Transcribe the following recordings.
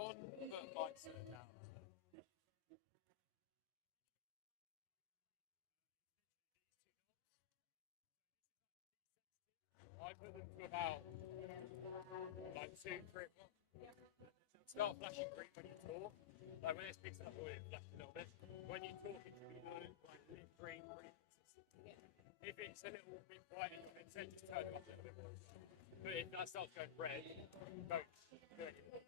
on, but lights are down. I put them to about like 2, 3 o'clock. It'll start flashing green when you talk. Like when it's picks up, it flashes a little bit. When you talk, it should be like green, pretty consistent. If it's a little bit bright in your headset, just turn it up a little bit more. But if that starts going red, don't do anything.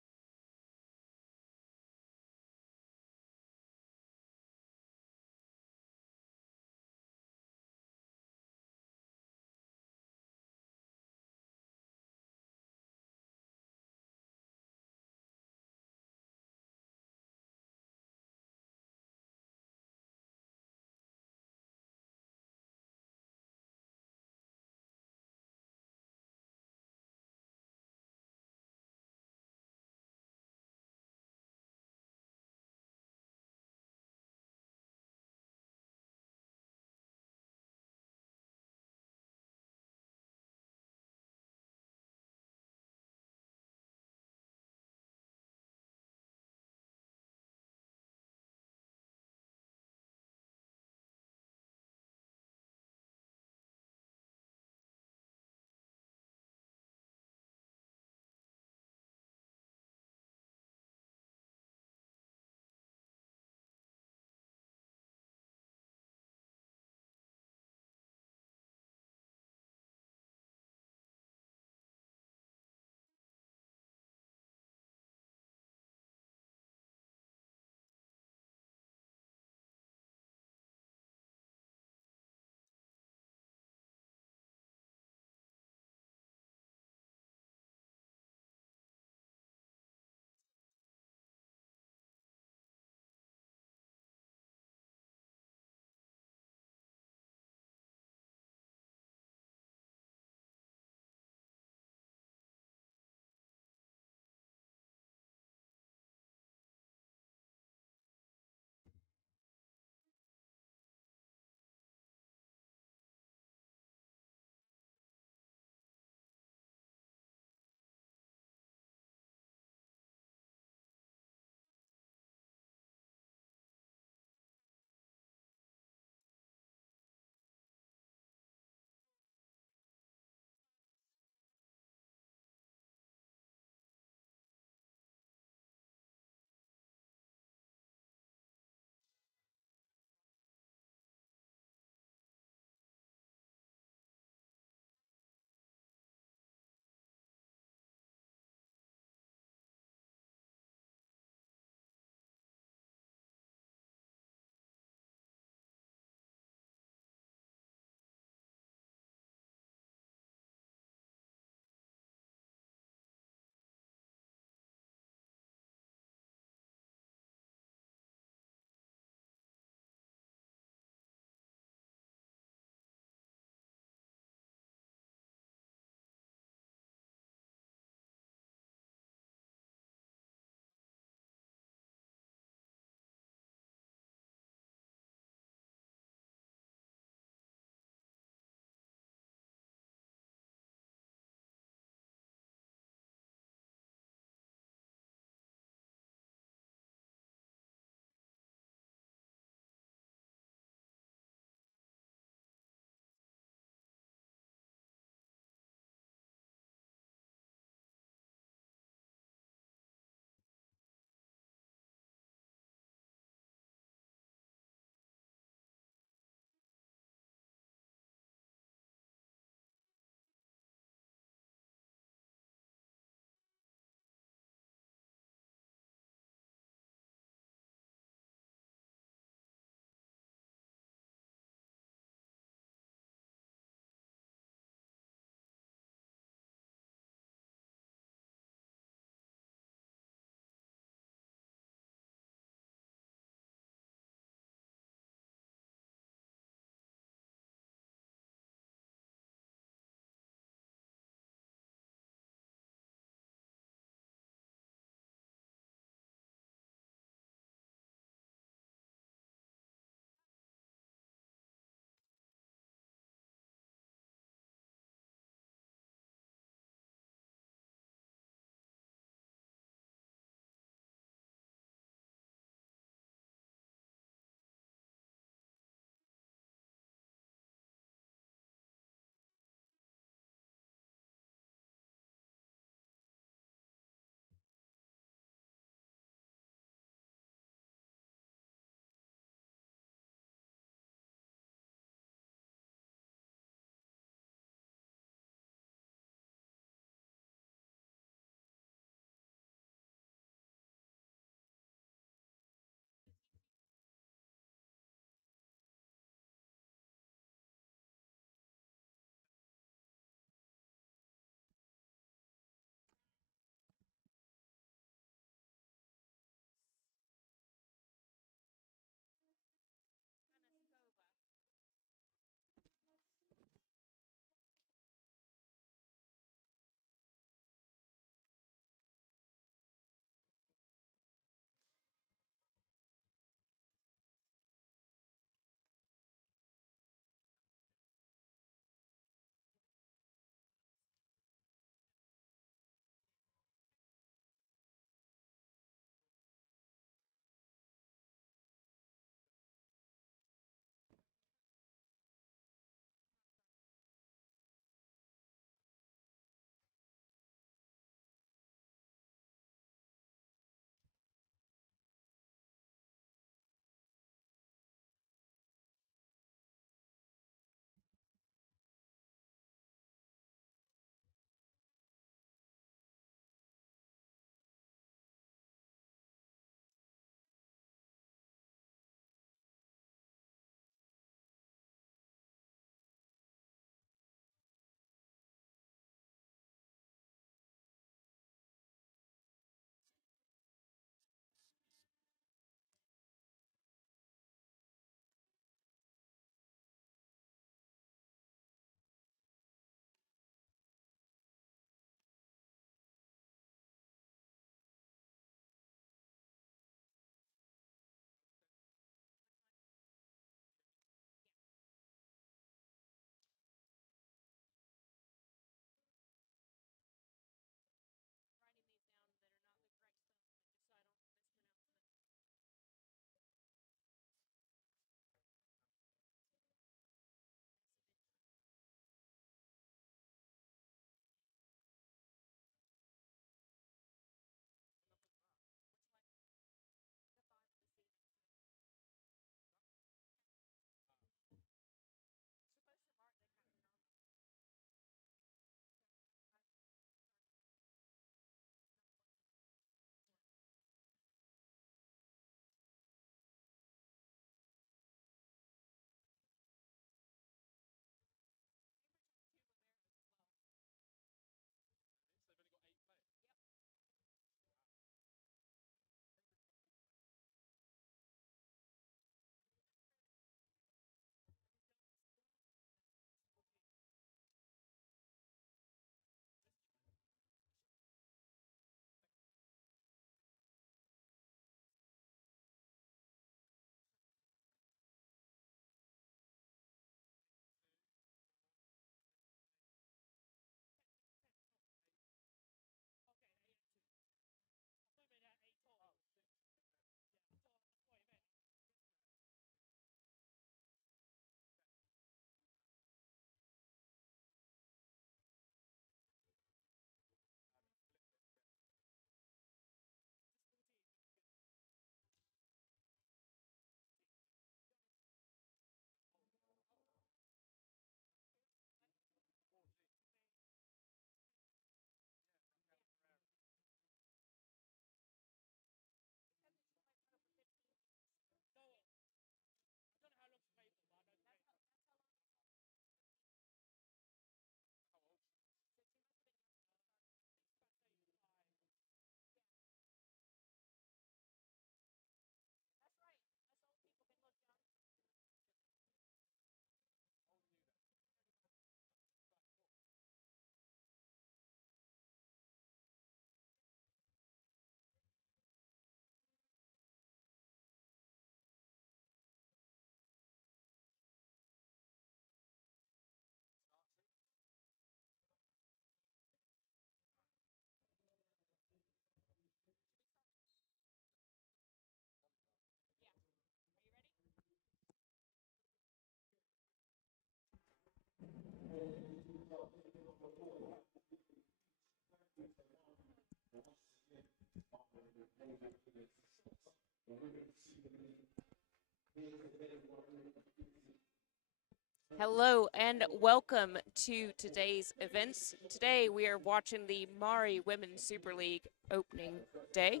Hello and welcome to today's events. Today we are watching the Mari Women's Super League opening day.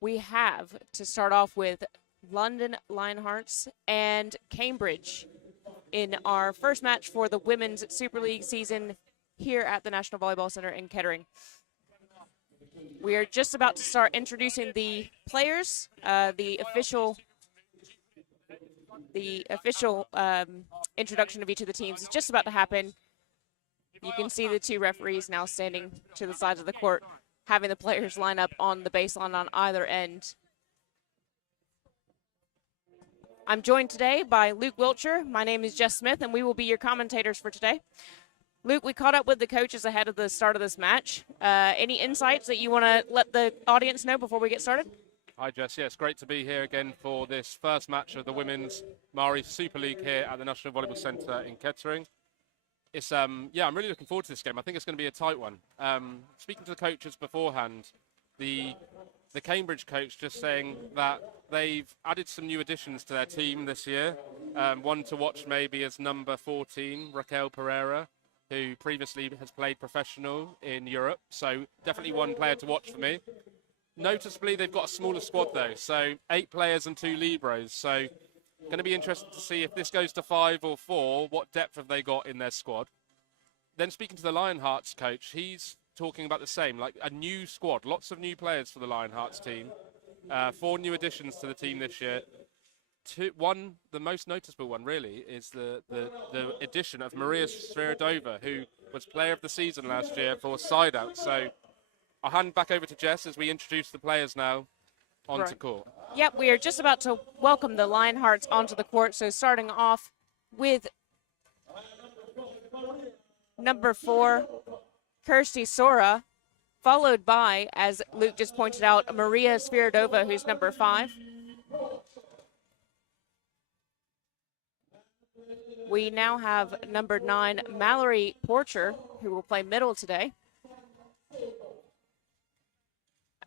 We have to start off with London Lionhearts and Cambridge in our first match for the Women's Super League season here at the National Volleyball Center in Kettering. We are just about to start introducing the players, the official introduction of each of the teams is just about to happen. You can see the two referees now standing to the sides of the court, having the players line up on the baseline on either end. I'm joined today by Luke Wiltshire. My name is Jess Smith, and we will be your commentators for today. Luke, we caught up with the coaches ahead of the start of this match. Any insights that you want to let the audience know before we get started? Hi, Jess. Yeah, it's great to be here again for this first match of the Women's Mari Super League here at the National Volleyball Centre in Kettering. It's I'm really looking forward to this game. I think it's going to be a tight one. Speaking to the coaches beforehand, the Cambridge coach just saying that they've added some new additions to their team this year. One to watch maybe is number 14, Raquel Pereira, who previously has played professional in Europe. So definitely one player to watch for me. Noticeably, they've got a smaller squad, though, so 8 players and 2 Libros. So going to be interested to see if this goes to 5 or 4, what depth have they got in their squad. Then speaking to the Lionhearts coach, he's talking about the same, like a new squad, lots of new players for the Lionhearts team, 4 new additions to the team this year. The most noticeable one, really, is the addition of Maria Sviridova, who was player of the season last year for Side Out. So I'll hand back over to Jess as we introduce the players now onto court. Yep, we are just about to welcome the Lionhearts onto the court. So starting off with number 4, Kirsty Sora, followed by, as Luke just pointed out, Maria Sviridova, who's number 5. We now have number 9, Mallory Porcher, who will play middle today.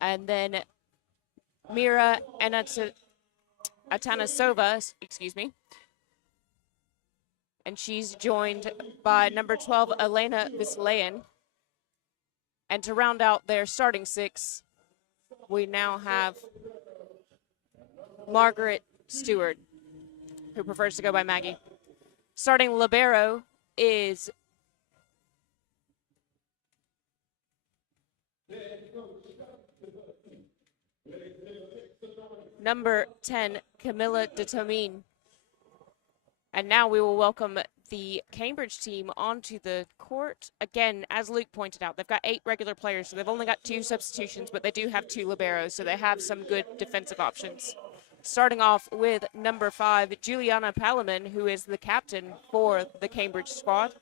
And then Mira Atanasova, and she's joined by number 12, Elena Vislayan. And to round out their starting 6, we now have Margaret Stewart, who prefers to go by Maggie. Starting libero is number 10, Camilla de Tomine. And now we will welcome the Cambridge team onto the court. Again, as Luke pointed out, they've got 8 regular players, so they've only got 2 substitutions, but they do have 2 liberos, so they have some good defensive options. Starting off with number 5, Juliana Palaman, who is the captain for the Cambridge squad.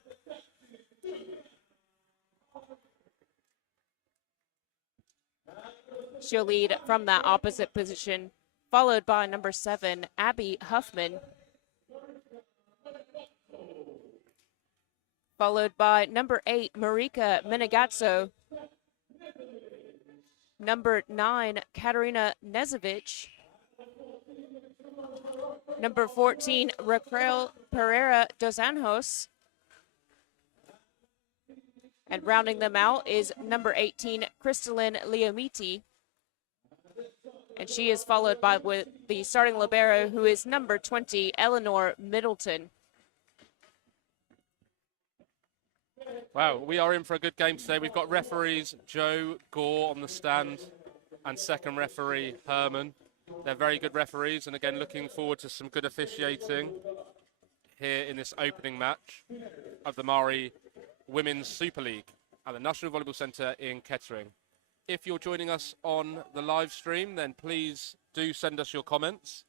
She'll lead from that opposite position, followed by number 7, Abby Huffman. Followed by number 8, Marika Menegazzo. Number 9, Katerina Nezovic. Number 14, Raquel Pereira dos Anjos. And rounding them out is number 18, Crystalline Leomiti. And she is followed by with the starting libero, who is number 20, Eleanor Middleton. Wow, we are in for a good game today. We've got referees Joe Gore on the stand and second referee Herman. They're very good referees, and again, looking forward to some good officiating here in this opening match of the Mari Women's Super League at the National Volleyball Centre in Kettering. If you're joining us on the live stream, then please do send us your comments.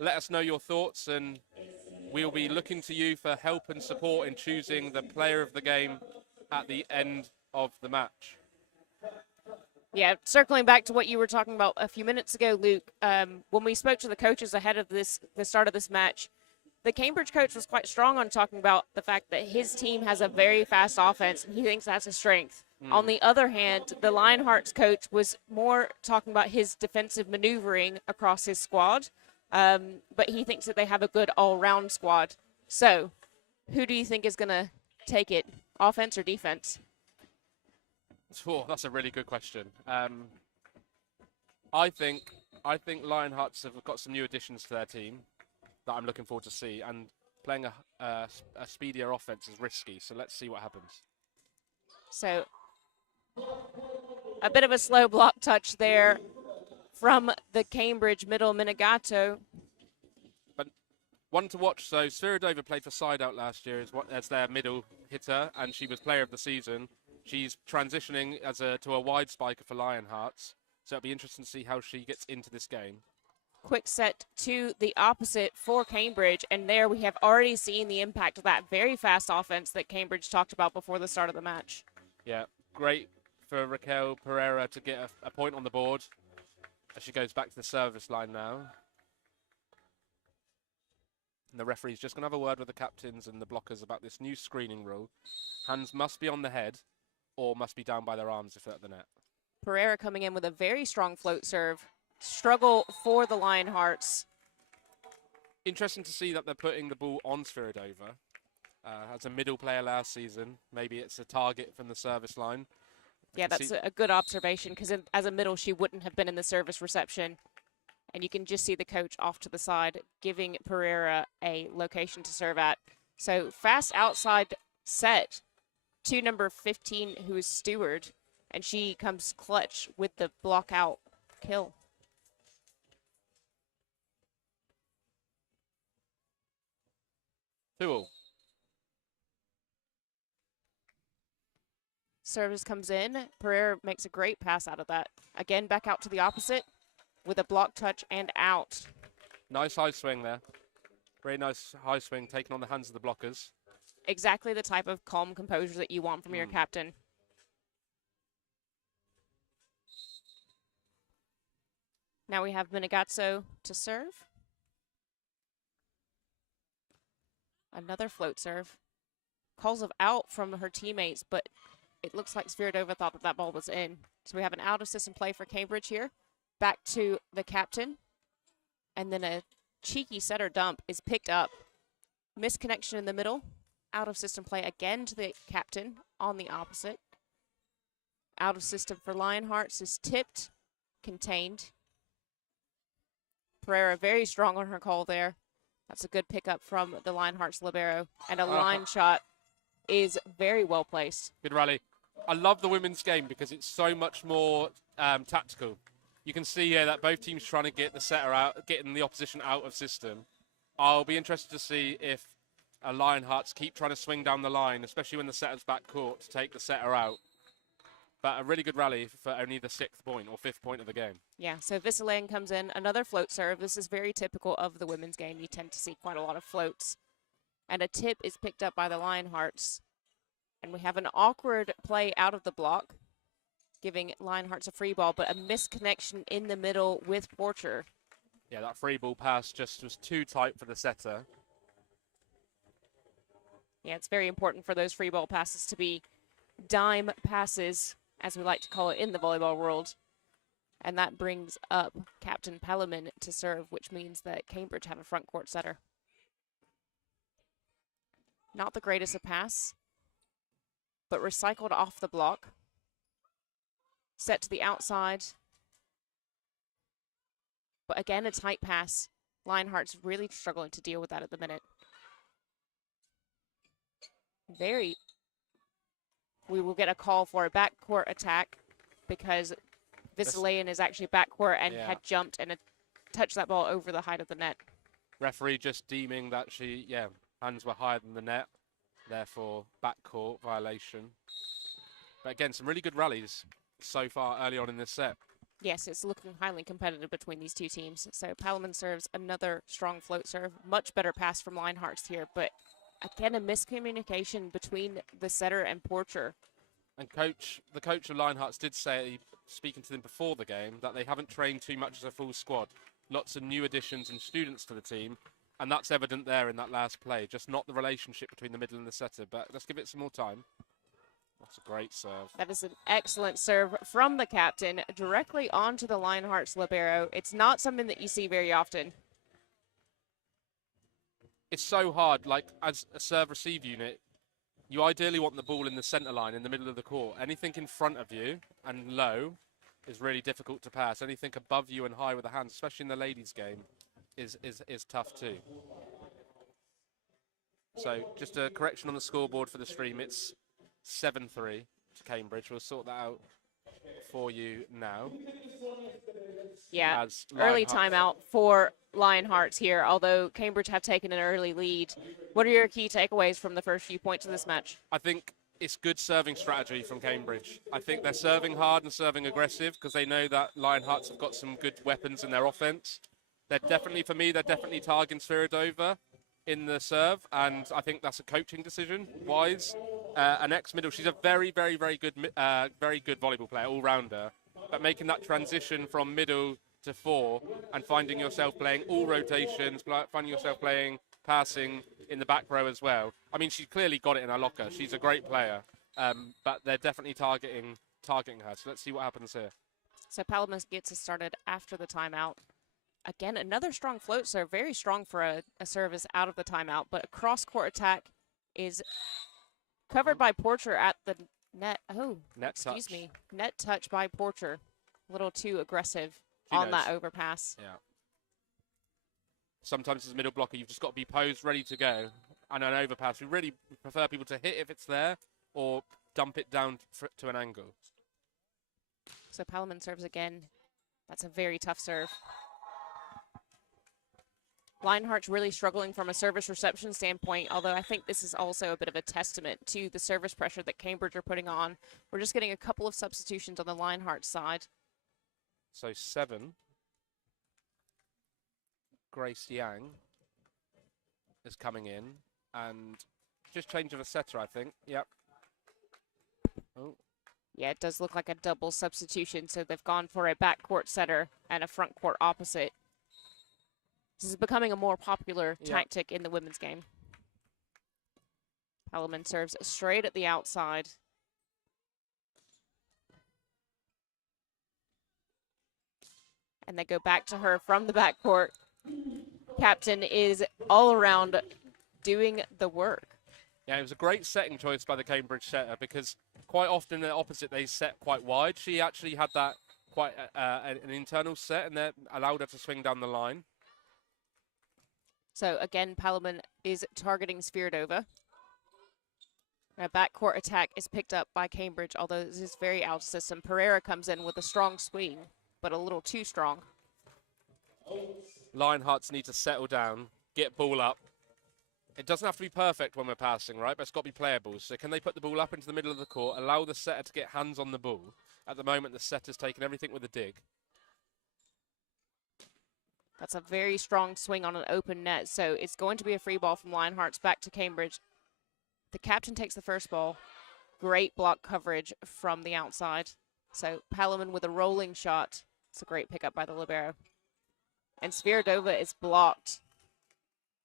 Let us know your thoughts, and we'll be looking to you for help and support in choosing the player of the game at the end of the match. Yeah, circling back to what you were talking about a few minutes ago, Luke, when we spoke to the coaches ahead of the start of this match, the Cambridge coach was quite strong on talking about the fact that his team has a very fast offense, and he thinks that's a strength. On the other hand, the Lionhearts coach was more talking about his defensive maneuvering across his squad, but he thinks that they have a good all-round squad. So, who do you think is going to take it, offense or defense? Oh, that's a really good question. I think Lionhearts have got some new additions to their team that I'm looking forward to see, and playing a speedier offense is risky. So let's see what happens. So, a bit of a slow block touch there from the Cambridge middle Minagato. But one to watch. So Sviridova played for Sideout last year as their middle hitter, and she was player of the season. She's transitioning to a wide spiker for Lionhearts. So it'll be interesting to see how she gets into this game. Quick set to the opposite for Cambridge, and there we have already seen the impact of that very fast offense that Cambridge talked about before the start of the match. Yeah, great for Raquel Pereira to get a point on the board as she goes back to the service line now. And the referee's just going to have a word with the captains and the blockers about this new screening rule. Hands must be on the head or must be down by their arms if they're at the net. Pereira coming in with a very strong float serve. Struggle for the Lionhearts. Interesting to see that they're putting the ball on Sviridova. As a middle player last season, maybe it's a target from the service line. Yeah, that's a good observation, because as a middle, she wouldn't have been in the service reception. And you can just see the coach off to the side, giving Pereira a location to serve at. So fast outside set to number 15, who is Stewart, and she comes clutch with the block out kill. Two-all. Service comes in. Pereira makes a great pass out of that. Again, back out to the opposite with a block touch and out. Nice high swing there. Very nice high swing taken on the hands of the blockers. Exactly the type of calm composure that you want from your captain. Now we have Minagazzo to serve. Another float serve. Calls of out from her teammates, but it looks like Sviridova thought that that ball was in. So we have an out-of-system play for Cambridge here. Back to the captain. And then a cheeky setter dump is picked up. Misconnection in the middle. Out-of-system play again to the captain on the opposite. Out-of-system for Lionhearts is tipped, contained. Pereira very strong on her call there. That's a good pickup from the Lionhearts libero. And a line shot is very well placed. Good rally. I love the women's game because it's so much more tactical. You can see here that both teams trying to get the setter out, getting the opposition out of system. I'll be interested to see if Lionhearts keep trying to swing down the line, especially when the setter's back court, to take the setter out. But a really good rally for only the 6th point or 5th point of the game. Yeah, so Visselaine comes in, another float serve. This is very typical of the women's game. You tend to see quite a lot of floats. And a tip is picked up by the Lionhearts. And we have an awkward play out of the block, giving Lionhearts a free ball, but a misconnection in the middle with Porcher. Yeah, that free ball pass just was too tight for the setter. Yeah, it's very important for those free ball passes to be dime passes, as we like to call it in the volleyball world. And that brings up Captain Palaman to serve, which means that Cambridge have a front court setter. Not the greatest of pass, but recycled off the block. Set to the outside. But again, a tight pass. Lionhearts really struggling to deal with that at the minute. We will get a call for a backcourt attack because Visselaine is actually backcourt and had jumped and touched that ball over the height of the net. Referee just deeming that hands were higher than the net, therefore backcourt violation. But again, some really good rallies so far early on in this set. Yes, it's looking highly competitive between these two teams. So Palaman serves another strong float serve. Much better pass from Lionhearts here, but again, a miscommunication between the setter and Porcher. And the coach of Lionhearts did say, speaking to them before the game, that they haven't trained too much as a full squad. Lots of new additions and students to the team, and that's evident there in that last play. Just not the relationship between the middle and the setter, but let's give it some more time. That's a great serve. That is an excellent serve from the captain directly onto the Lionhearts libero. It's not something that you see very often. It's so hard, like as a serve-receive unit, you ideally want the ball in the centre line, in the middle of the court. Anything in front of you and low is really difficult to pass. Anything above you and high with the hands, especially in the ladies' game, is tough too. So just a correction on the scoreboard for the stream. It's 7-3 to Cambridge. We'll sort that out for you now. Yeah, As early Lionhearts- timeout for Lionhearts here, although Cambridge have taken an early lead. What are your key takeaways from the first few points of this match? I think it's good serving strategy from Cambridge. I think they're serving hard and serving aggressive because they know that Lionhearts have got some good weapons in their offense. They're definitely targeting Sviridova in the serve, and I think that's a coaching decision, wise. An ex-middle, she's a very, very, very good volleyball player, all-rounder. But making that transition from middle to four and finding yourself playing all rotations, finding yourself playing passing in the back row as well. I mean, she clearly got it in her locker. She's a great player, but they're definitely targeting her. So let's see what happens here. So Palamas gets us started after the timeout. Again, another strong float serve, very strong for a service out of the timeout, but a cross-court attack is covered by Porcher at the net. Oh, excuse me. Net touch by Porcher. A little too aggressive on that overpass. Yeah. Sometimes as a middle blocker, you've just got to be posed, ready to go. And an overpass, we really prefer people to hit if it's there or dump it down to an angle. So Palaman serves again. That's a very tough serve. Lionhearts really struggling from a service reception standpoint, although I think this is also a bit of a testament to the service pressure that Cambridge are putting on. We're just getting a couple of substitutions on the Lionhearts side. So 7. Grace Yang is coming in, and just change of a setter, I think. Yep. Oh. Yeah, it does look like a double substitution, so they've gone for a backcourt setter and a front court opposite. This is becoming a more popular tactic in the women's game. Palaman serves straight at the outside. And they go back to her from the backcourt. Captain is all around doing the work. Yeah, it was a great setting choice by the Cambridge setter because quite often the opposite, they set quite wide. She actually had that quite an internal set and that allowed her to swing down the line. So again, Palaman is targeting Sviridova. A backcourt attack is picked up by Cambridge, although this is very out of system. Pereira comes in with a strong swing, but a little too strong. Lionhearts need to settle down, get ball up. It doesn't have to be perfect when we're passing, right? But it's got to be playable. So can they put the ball up into the middle of the court, allow the setter to get hands on the ball? At the moment, the setter's taking everything with a dig. That's a very strong swing on an open net, so it's going to be a free ball from Lionhearts back to Cambridge. The captain takes the first ball. Great block coverage from the outside. So Palaman with a rolling shot. It's a great pickup by the libero. And Sviridova is blocked.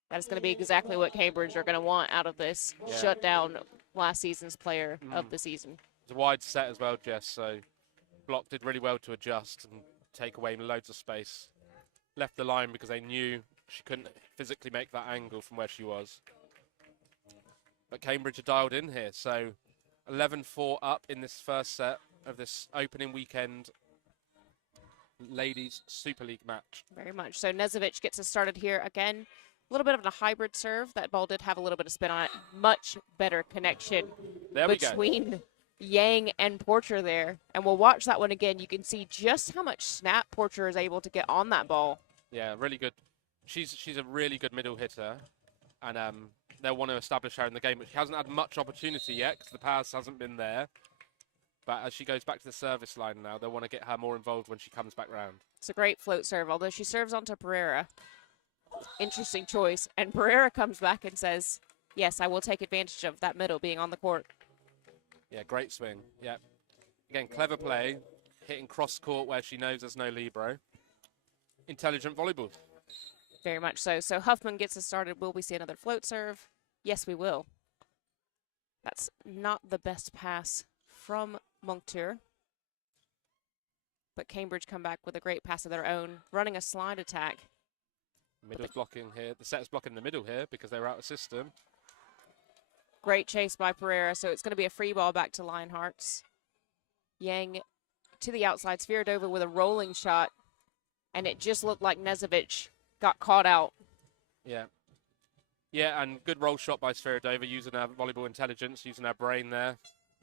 That is going to be exactly what Cambridge are going to want out of this. Yeah. Shut down last season's player of the season. It's a wide set as well, Jess, so Block did really well to adjust and take away loads of space. Left the line because they knew she couldn't physically make that angle from where she was. But Cambridge are dialed in here, so 11-4 up in this first set of this opening weekend Ladies Super League match. Very much. So Nezovic gets us started here again. A little bit of a hybrid serve. That ball did have a little bit of spin on it. Much better connection between Yang and Porcher there. And we'll watch that one again. You can see just how much snap Porcher is able to get on that ball. Yeah, really good. She's a really good middle hitter. And they'll want to establish her in the game, but she hasn't had much opportunity yet because the pass hasn't been there. But as she goes back to the service line now, they'll want to get her more involved when she comes back round. It's a great float serve, although she serves onto Pereira. Interesting choice. And Pereira comes back and says, yes, I will take advantage of that middle being on the court. Yeah, great swing. Yeah. Again, clever play. Hitting cross court where she knows there's no libero. Intelligent volleyball. Very much so. So Huffman gets us started. Will we see another float serve? Yes, we will. That's not the best pass from Monctur. But Cambridge come back with a great pass of their own, running a slide attack. Middle's blocking here. The setter's blocking in the middle here because they were out of system. Great chase by Pereira, so it's going to be a free ball back to Lionhearts. Yang to the outside, Sviridova with a rolling shot, and it just looked like Nezovic got caught out. Yeah. Yeah, and good roll shot by Sviridova, using her volleyball intelligence, using her brain there.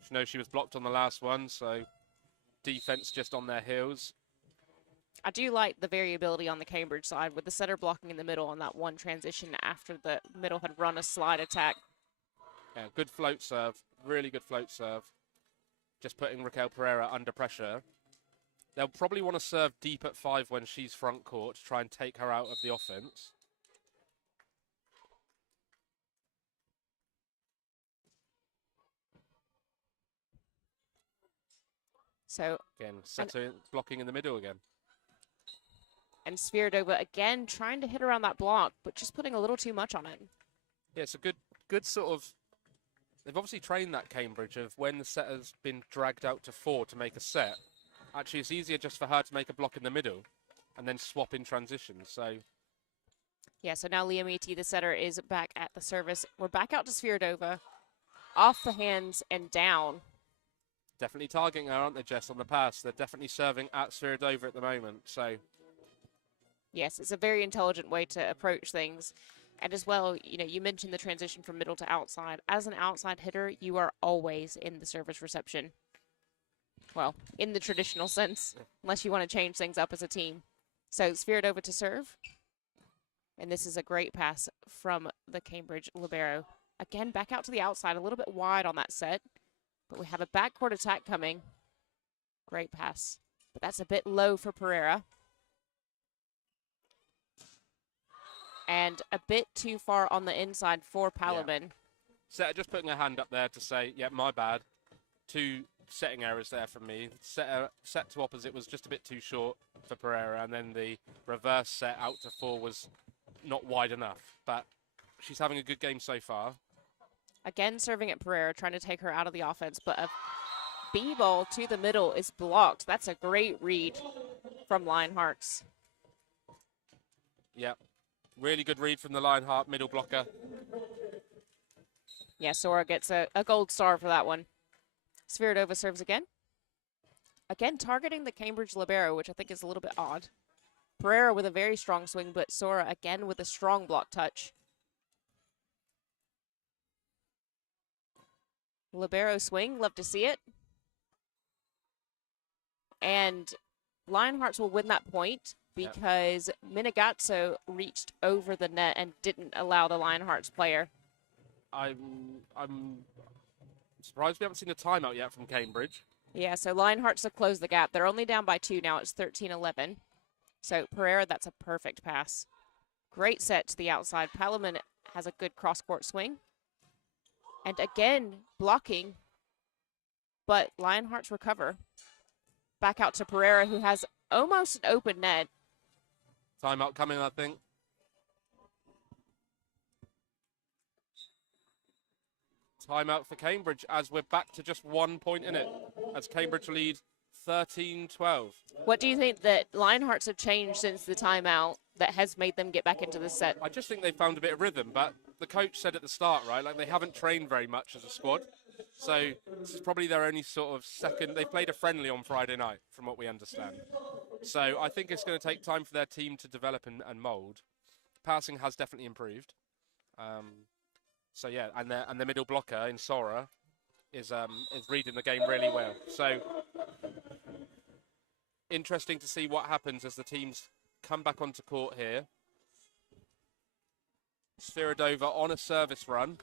She knows she was blocked on the last one, so defense just on their heels. I do like the variability on the Cambridge side with the setter blocking in the middle on that one transition after the middle had run a slide attack. Yeah, good float serve, really good float serve. Just putting Raquel Pereira under pressure. They'll probably want to serve deep at 5 when she's front court to try and take her out of the offense. So again, setter blocking in the middle again. And Sviridova again trying to hit around that block, but just putting a little too much on it. Yeah, it's a good sort of. They've obviously trained that Cambridge of when the setter's been dragged out to 4 to make a set. Actually, it's easier just for her to make a block in the middle and then swap in transition. So, yeah, so now Liamiti, the setter, is back at the service. We're back out to Sviridova, off the hands and down. definitely targeting her, aren't they, Jess, on the pass? They're definitely serving at Sviridova at the moment. So, yes, it's a very intelligent way to approach things. And as well, you know, you mentioned the transition from middle to outside. As an outside hitter, you are always in the service reception. Well, in the traditional sense, unless you want to change things up as a team. So Sviridova to serve. And this is a great pass from the Cambridge libero. Again, back out to the outside, a little bit wide on that set. But we have a backcourt attack coming. Great pass. But that's a bit low for Pereira. And a bit too far on the inside for Palamon. Yeah. Setter just putting her hand up there to say, yeah, my bad. 2 setting errors there from me. Set to opposite was just a bit too short for Pereira, and then the reverse set out to 4 was not wide enough. But she's having a good game so far. Again, serving at Pereira, trying to take her out of the offense, but a B-ball to the middle is blocked. That's a great read from Lionhearts. Yeah. Really good read from the Lionheart middle blocker. Yeah, Sora gets a gold star for that one. Sviridova serves again. Again, targeting the Cambridge libero, which I think is a little bit odd. Pereira with a very strong swing, but Sora again with a strong block touch. Libero swing, love to see it. And Lionhearts will win that point because Minigazzo reached over the net and didn't allow the Lionhearts player. I'm surprised we haven't seen a timeout yet from Cambridge. Yeah, so Lionhearts have closed the gap. They're only down by 2 now. It's 13-11. So Pereira, that's a perfect pass. Great set to the outside. Palamon has a good cross-court swing. And again, blocking, but Lionhearts recover. Back out to Pereira, who has almost an open net. Timeout coming, I think. Timeout for Cambridge as we're back to just 1 point in it, as Cambridge lead 13-12. What do you think that Lionhearts have changed since the timeout that has made them get back into the set? I just think they found a bit of rhythm, but the coach said at the start, right, like they haven't trained very much as a squad. So this is probably their only sort of second. They played a friendly on Friday night, from what we understand. So I think it's going to take time for their team to develop and mould. Passing has definitely improved. So yeah, and the middle blocker in Sora is reading the game really well. So interesting to see what happens as the teams come back onto court here. Sviridova on a service run.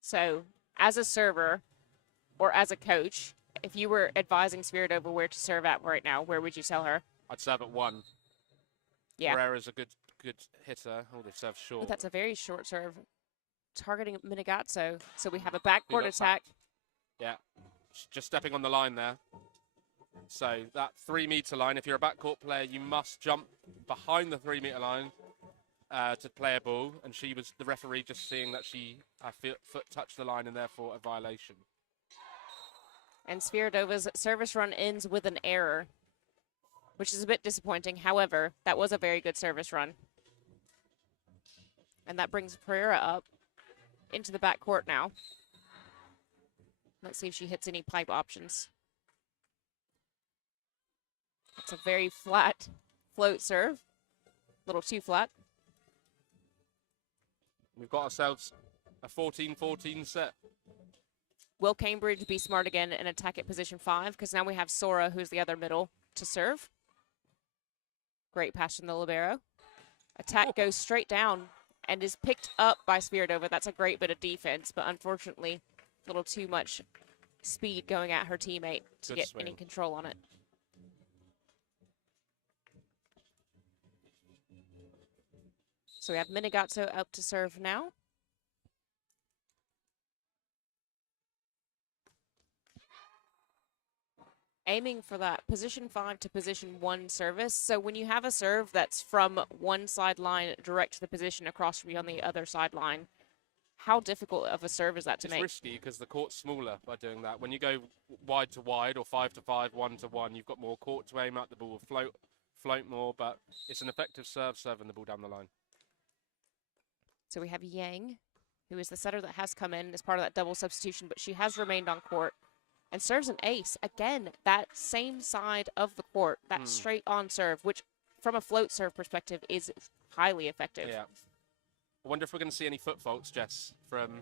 So, as a server or as a coach, if you were advising Sviridova where to serve at right now, where would you tell her? I'd serve at 1. Yeah. Pereira's a good hitter. Oh, they've served short. Oh, that's a very short serve. Targeting Minigazzo. So we have a backcourt attack. Yeah, just stepping on the line there. So that 3 meter line, if you're a backcourt player, you must jump behind the 3 meter line to play a ball, and she was the referee just seeing that her foot touched the line and therefore a violation. And Sviradova's service run ends with an error, which is a bit disappointing. However, that was a very good service run. And that brings Pereira up into the backcourt now. Let's see if she hits any pipe options. It's a very flat float serve. A little too flat. We've got ourselves a 14-14 set. Will Cambridge be smart again and attack at position 5? Because now we have Sora, who's the other middle, to serve. Great pass from the libero. Attack goes straight down and is picked up by Sviridova. That's a great bit of defense, but unfortunately, a little too much speed going at her teammate to get any control on it. So we have Minigazzo up to serve now. Aiming for that position 5 to position 1 service. So when you have a serve that's from one sideline direct to the position across from you on the other sideline, how difficult of a serve is that to make? It's risky because the court's smaller by doing that. When you go wide to wide or 5 to 5, 1 to 1, you've got more court to aim at. The ball will float more, but it's an effective serving the ball down the line. So we have Yang, who is the setter that has come in as part of that double substitution, but she has remained on court and serves an ace. Again, that same side of the court, that straight on serve, which from a float serve perspective is highly effective. Yeah. I wonder if we're going to see any foot faults, Jess, from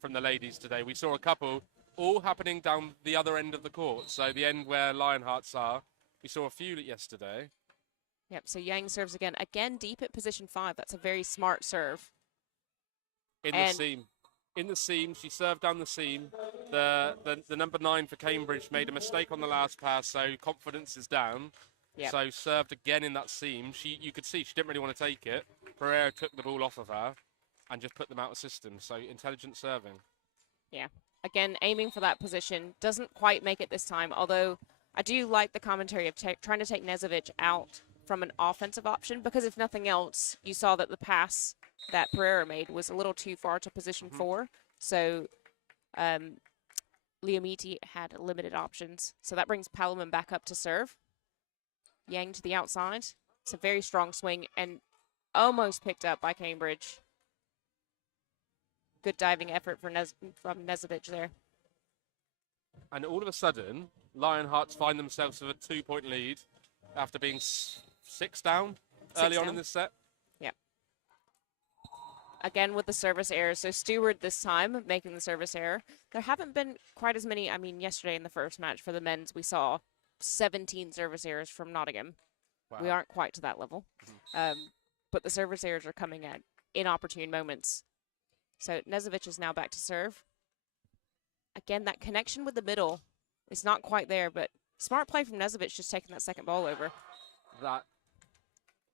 from the ladies today. We saw a couple all happening down the other end of the court. So the end where Lionhearts are, we saw a few yesterday. Yep, so Yang serves again. Again, deep at position 5. That's a very smart serve. In the seam, she served down the seam. The number 9 for Cambridge made a mistake on the last pass, so confidence is down. Yep. So served again in that seam. You could see she didn't really want to take it. Pereira took the ball off of her and just put them out of system. So intelligent serving. Yeah. Again, aiming for that position. Doesn't quite make it this time, although I do like the commentary of trying to take Nezovic out from an offensive option, because if nothing else, you saw that the pass that Pereira made was a little too far to position 4. So Liamiti had limited options. So that brings Paluman back up to serve. Yang to the outside. It's a very strong swing and almost picked up by Cambridge. Good diving effort from Nezovic there. And all of a sudden, Lionhearts find themselves with a 2-point lead after being 6 down early on in this set. Yeah. Again with the service error. So Stewart this time making the service error. There haven't been quite as many. I mean, yesterday in the first match for the men's, we saw 17 service errors from Nottingham. Wow. We aren't quite to that level. But the service errors are coming at inopportune moments. So Nezovic is now back to serve. Again, that connection with the middle is not quite there, but smart play from Nezovic just taking that second ball over. That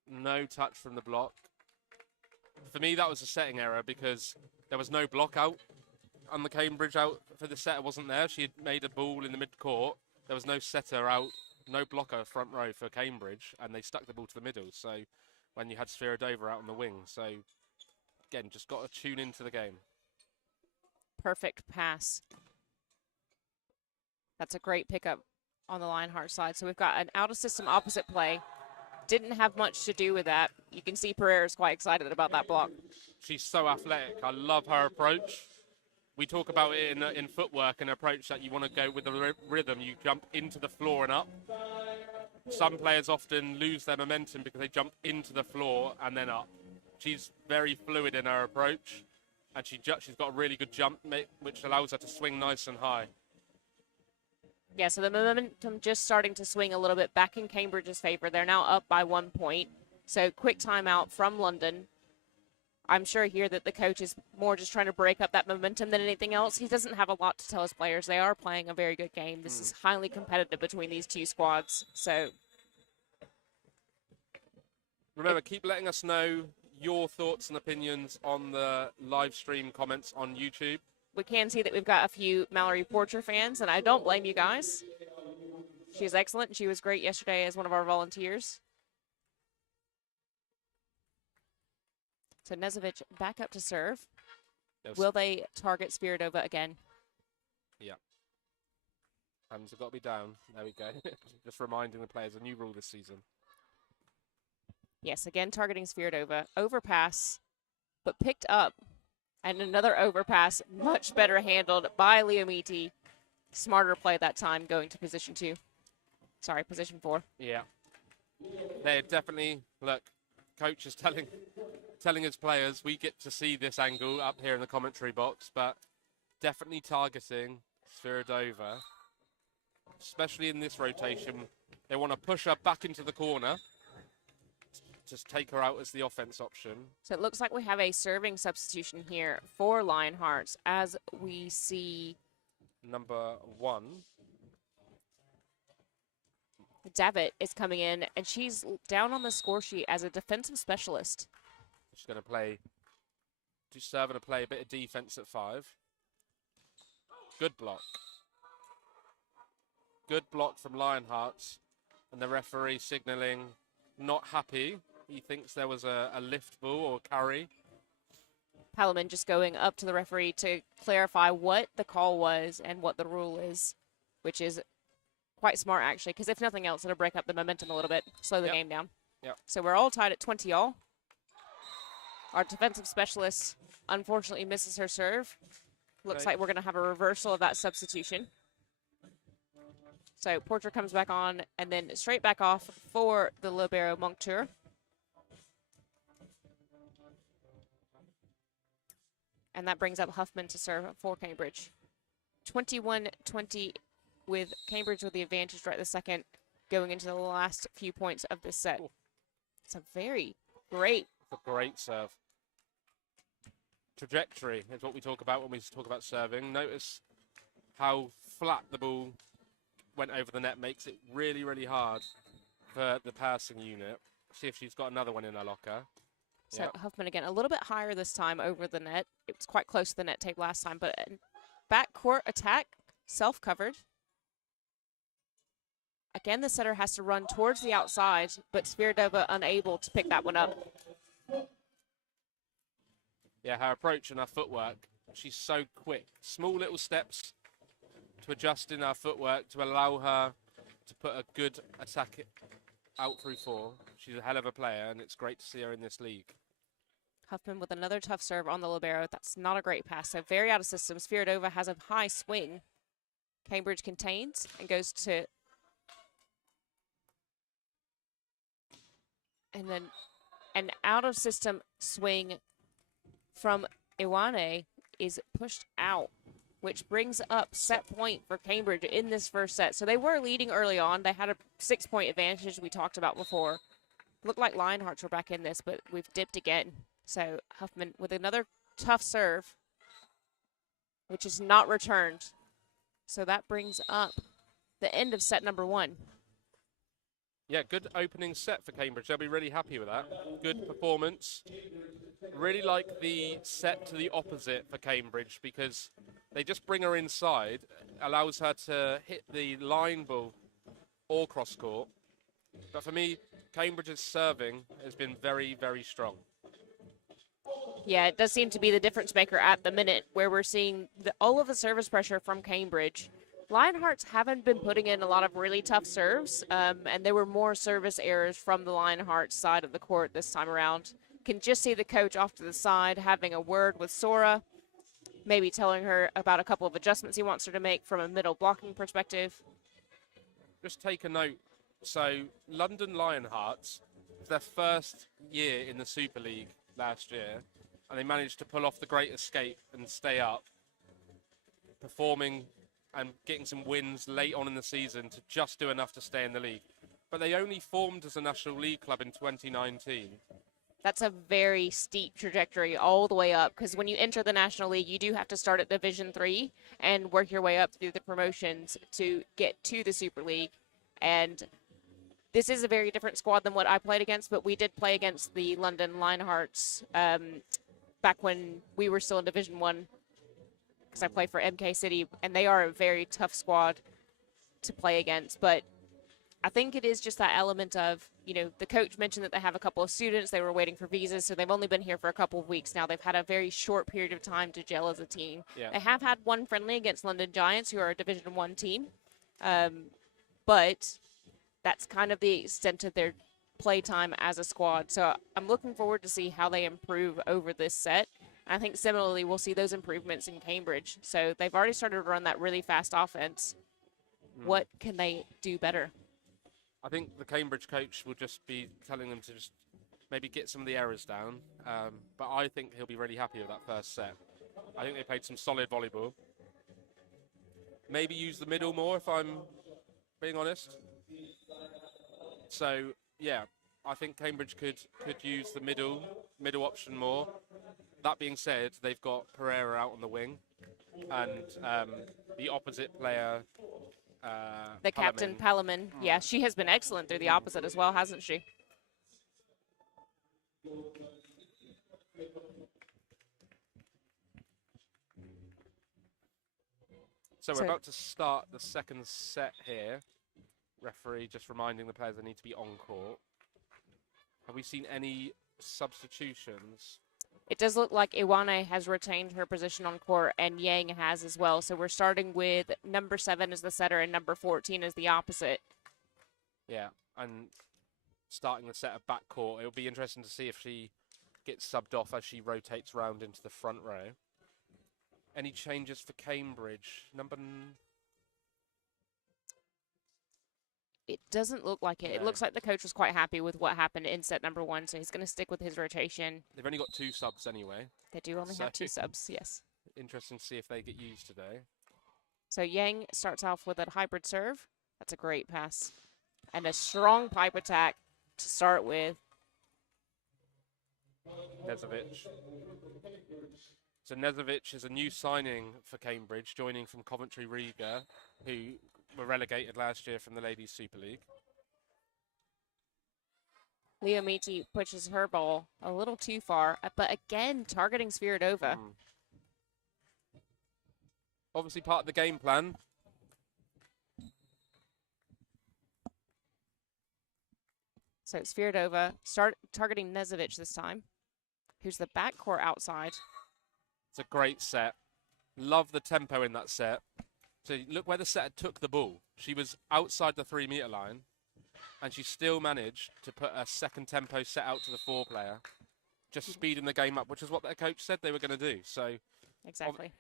no touch from the block. For me, that was a setting error because there was no block out on the Cambridge out for the setter wasn't there. She had made a ball in the mid-court. There was no setter out, no blocker front row for Cambridge, and they stuck the ball to the middle. So when you had Sviridova out on the wing. So again, just got to tune into the game. Perfect pass. That's a great pickup on the Lionheart side. So we've got an out-of-system opposite play. Didn't have much to do with that. You can see Pereira's quite excited about that block. She's so athletic. I love her approach. We talk about it in footwork, an approach that you want to go with the rhythm. You jump into the floor and up. Some players often lose their momentum because they jump into the floor and then up. She's very fluid in her approach, and she's got a really good jump, which allows her to swing nice and high. Yeah, so the momentum just starting to swing a little bit back in Cambridge's favor. They're now up by 1 point. So quick timeout from London. I'm sure here that the coach is more just trying to break up that momentum than anything else. He doesn't have a lot to tell his players. They are playing a very good game. This is highly competitive between these two squads. So remember, keep letting us know your thoughts and opinions on the live stream comments on YouTube. We can see that we've got a few Mallory Porcher fans, and I don't blame you guys. She's excellent. She was great yesterday as one of our volunteers. So Nezovic back up to serve. Yes. Will they target Spiridova again? Yeah. Hands have got to be down. There we go. Just reminding the players a new rule this season. Yes, again targeting Spiridova. Overpass, but picked up. And another overpass, much better handled by Leomiti. Smarter play that time, going to position 2. Sorry, position 4. Yeah. They're definitely, look, coach is telling his players, we get to see this angle up here in the commentary box, but definitely targeting Spiridova, especially in this rotation. They want to push her back into the corner, just take her out as the offense option. So it looks like we have a serving substitution here for Lionhearts as we see Number 1. Davitt is coming in, and she's down on the score sheet as a defensive specialist. She's going to play, do serve and play a bit of defense at 5. Good block. Good block from Lionhearts, and the referee signalling not happy. He thinks there was a lift ball or carry. Palaman just going up to the referee to clarify what the call was and what the rule is, which is quite smart, actually, because if nothing else, it'll break up the momentum a little bit, slow the game down. Yep. So we're all tied at 20 all. Our defensive specialist unfortunately misses her serve. Looks like we're going to have a reversal of that substitution. So Porter comes back on and then straight back off for the libero Monctur. And that brings up Huffman to serve for Cambridge. 21-20 with Cambridge with the advantage right this second going into the last few points of this set. Ooh. It's a very great. It's a great serve. Trajectory is what we talk about when we talk about serving. Notice how flat the ball went over the net makes it really, really hard for the passing unit. See if she's got another one in her locker. So Yep. Huffman again, a little bit higher this time over the net. It was quite close to the net tape last time, but backcourt attack, self-covered. Again, the setter has to run towards the outside, but Spiridova unable to pick that one up. Yeah, her approach and her footwork, she's so quick. Small little steps to adjust in her footwork to allow her to put a good attack out through 4. She's a hell of a player, and it's great to see her in this league. Huffman with another tough serve on the libero. That's not a great pass, so very out of system. Spiridova has a high swing. Cambridge contains and goes to... And then an out-of-system swing from Iwane is pushed out, which brings up set point for Cambridge in this first set. So they were leading early on. They had a 6-point advantage we talked about before. Looked like Lionhearts were back in this, but we've dipped again. So Huffman with another tough serve, which is not returned. So that brings up the end of set number 1. Yeah, good opening set for Cambridge. They'll be really happy with that. Good performance. Really like the set to the opposite for Cambridge because they just bring her inside, allows her to hit the line ball or cross court. But for me, Cambridge's serving has been very, very strong. Yeah, it does seem to be the difference maker at the minute where we're seeing all of the service pressure from Cambridge. Lionhearts haven't been putting in a lot of really tough serves, and there were more service errors from the Lionhearts side of the court this time around. Can just see the coach off to the side having a word with Sora, maybe telling her about a couple of adjustments he wants her to make from a middle blocking perspective. Just take a note. So London Lionhearts, their first year in the Super League last year, and they managed to pull off the great escape and stay up, performing and getting some wins late on in the season to just do enough to stay in the league. But they only formed as a National League club in 2019. That's a very steep trajectory all the way up because when you enter the National League, you do have to start at Division 3 and work your way up through the promotions to get to the Super League. And this is a very different squad than what I played against, but we did play against the London Lionhearts back when we were still in Division 1 because I play for MK City, and they are a very tough squad to play against. But I think it is just that element of, the coach mentioned that they have a couple of students. They were waiting for visas, so they've only been here for a couple of weeks now. They've had a very short period of time to gel as a team. Yeah. They have had one friendly against London Giants, who are a Division I team, but that's kind of the extent of their play time as a squad. So I'm looking forward to see how they improve over this set. I think similarly we'll see those improvements in Cambridge. So they've already started to run that really fast offense. What can they do better? I think the Cambridge coach will just be telling them to just maybe get some of the errors down. But I think he'll be really happy with that first set. I think they played some solid volleyball. Maybe use the middle more, if I'm being honest. So, yeah, I think Cambridge could use the middle option more. That being said, they've got Pereira out on the wing, and the opposite player, the captain, Palaman. Yeah, she has been excellent through the opposite as well, hasn't she? So we're about to start the second set here. Referee just reminding the players they need to be on court. Have we seen any substitutions? It does look like Iwane has retained her position on court, and Yang has as well. So we're starting with number 7 as the setter and number 14 as the opposite. Yeah, and starting the set of back court. It'll be interesting to see if she gets subbed off as she rotates round into the front row. Any changes for Cambridge? It doesn't look like it. No. It looks like the coach was quite happy with what happened in set number 1, so he's going to stick with his rotation. They've only got 2 subs anyway. They do only have 2 subs, yes. Interesting to see if they get used today. So Yang starts off with a hybrid serve. That's a great pass. And a strong pipe attack to start with. Nezovic. So Nezovic is a new signing for Cambridge, joining from Coventry Riga, who were relegated last year from the Ladies Super League. Leomiti pushes her ball a little too far, but again, targeting Sviridova. Obviously part of the game plan. So Sviridova start targeting Nezovic this time, who's the backcourt outside. It's a great set. Love the tempo in that set. So look where the setter took the ball. She was outside the 3-meter line, and she still managed to put a second tempo set out to the 4 player, just speeding the game up, which is what their coach said they were going to do. So exactly.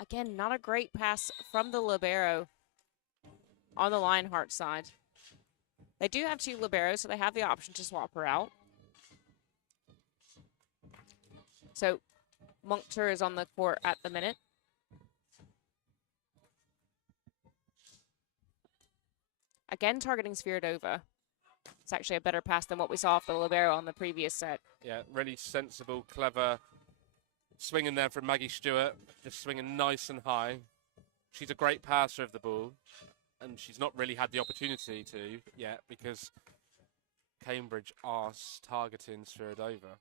Again, not a great pass from the libero on the Lionhearts side. They do have 2 liberos, so they have the option to swap her out. So Munkter is on the court at the minute. Again, targeting Sviridova. It's actually a better pass than what we saw off the libero on the previous set. Yeah, really sensible, clever swinging there from Maggie Stewart, just swinging nice and high. She's a great passer of the ball, and she's not really had the opportunity to yet because Cambridge are targeting Sviridova.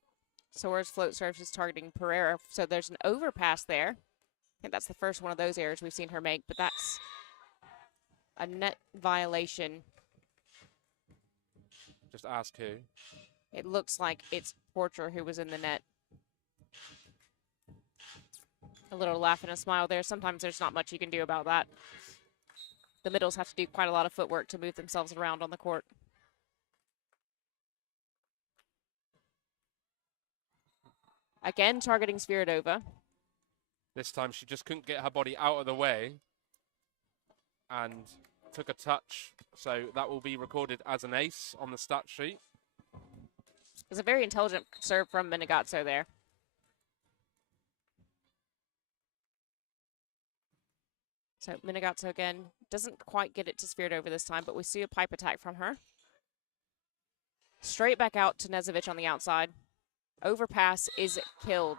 So where's float serves is targeting Pereira. So there's an overpass there. I think that's the first one of those errors we've seen her make, but that's a net violation. Just ask who. It looks like it's Porcher who was in the net. A little laugh and a smile there. Sometimes there's not much you can do about that. The middles have to do quite a lot of footwork to move themselves around on the court. Again, targeting Sviridova. This time she just couldn't get her body out of the way and took a touch. So that will be recorded as an ace on the stat sheet. It's a very intelligent serve from Minigazzo there. So Minigazzo again doesn't quite get it to Sviridova this time, but we see a pipe attack from her. Straight back out to Nezovic on the outside. Overpass is killed.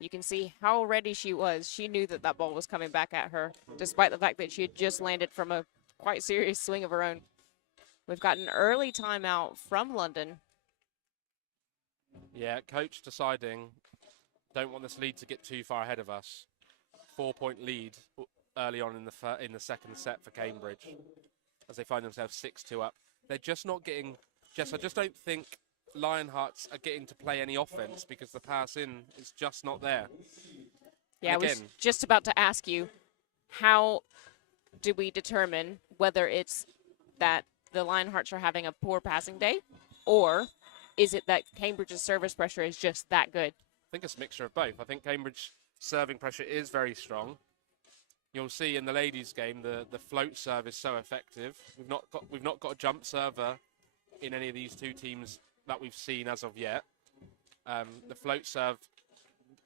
You can see how ready she was. She knew that that ball was coming back at her, despite the fact that she had just landed from a quite serious swing of her own. We've got an early timeout from London. Yeah, coach deciding, don't want this lead to get too far ahead of us. 4-point lead early on in the second set for Cambridge, as they find themselves 6-2 up. They're just not getting. Jess, I just don't think Lionhearts are getting to play any offense because the pass in is just not there. Yeah, I was just about to ask you, how do we determine whether it's that the Lionhearts are having a poor passing day, or is it that Cambridge's service pressure is just that good? I think it's a mixture of both. I think Cambridge serving pressure is very strong. You'll see in the ladies' game the float serve is so effective. We've not got a jump server in any of these two teams that we've seen as of yet. The float serve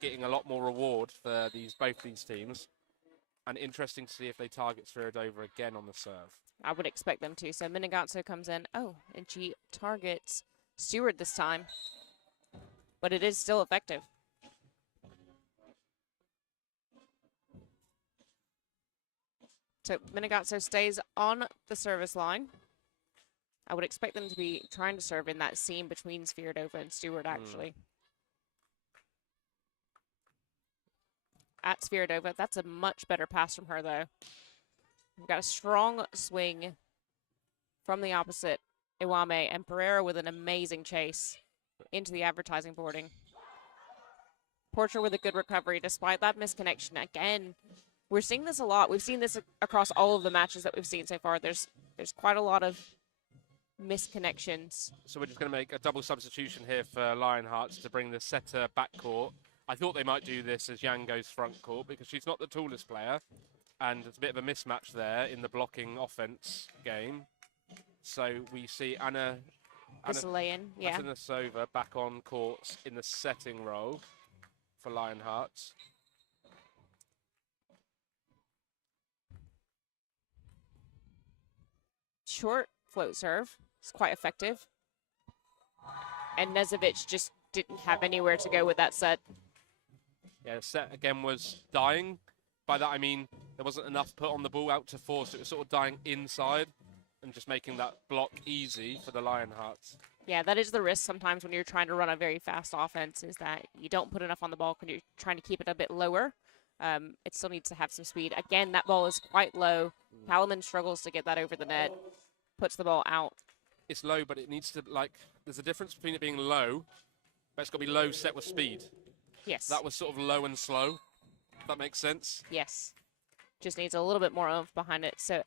getting a lot more reward for both these teams, and interesting to see if they target Sviridova again on the serve. I would expect them to. So Minigatsu comes in. Oh, and she targets Stewart this time, but it is still effective. So Minigatsu stays on the service line. I would expect them to be trying to serve in that seam between Sviridova and Stewart, actually. At Sviridova, that's a much better pass from her, though. We've got a strong swing from the opposite, Iwame, and Pereira with an amazing chase into the advertising boarding. Porcher with a good recovery despite that misconnection. Again, we're seeing this a lot. We've seen this across all of the matches that we've seen so far. There's quite a lot of misconnections. So we're just going to make a double substitution here for Lionhearts to bring the setter backcourt. I thought they might do this as Yang goes front court because she's not the tallest player, and it's a bit of a mismatch there in the blocking offense game. So we see Anna Atanasova back on court in the setting role for Lionhearts. Short float serve is quite effective. And Nezovic just didn't have anywhere to go with that set. Yeah, the set again was dying. By that I mean there wasn't enough put on the ball out to force. It was sort of dying inside and just making that block easy for the Lionhearts. Yeah, that is the risk sometimes when you're trying to run a very fast offense, is that you don't put enough on the ball when you're trying to keep it a bit lower. It still needs to have some speed. Again, that ball is quite low. Palamon struggles to get that over the net, puts the ball out. It's low, but it needs to, there's a difference between it being low, but it's got to be low set with speed. Yes. That was sort of low and slow, if that makes sense. Yes. Just needs a little bit more oomph behind it. So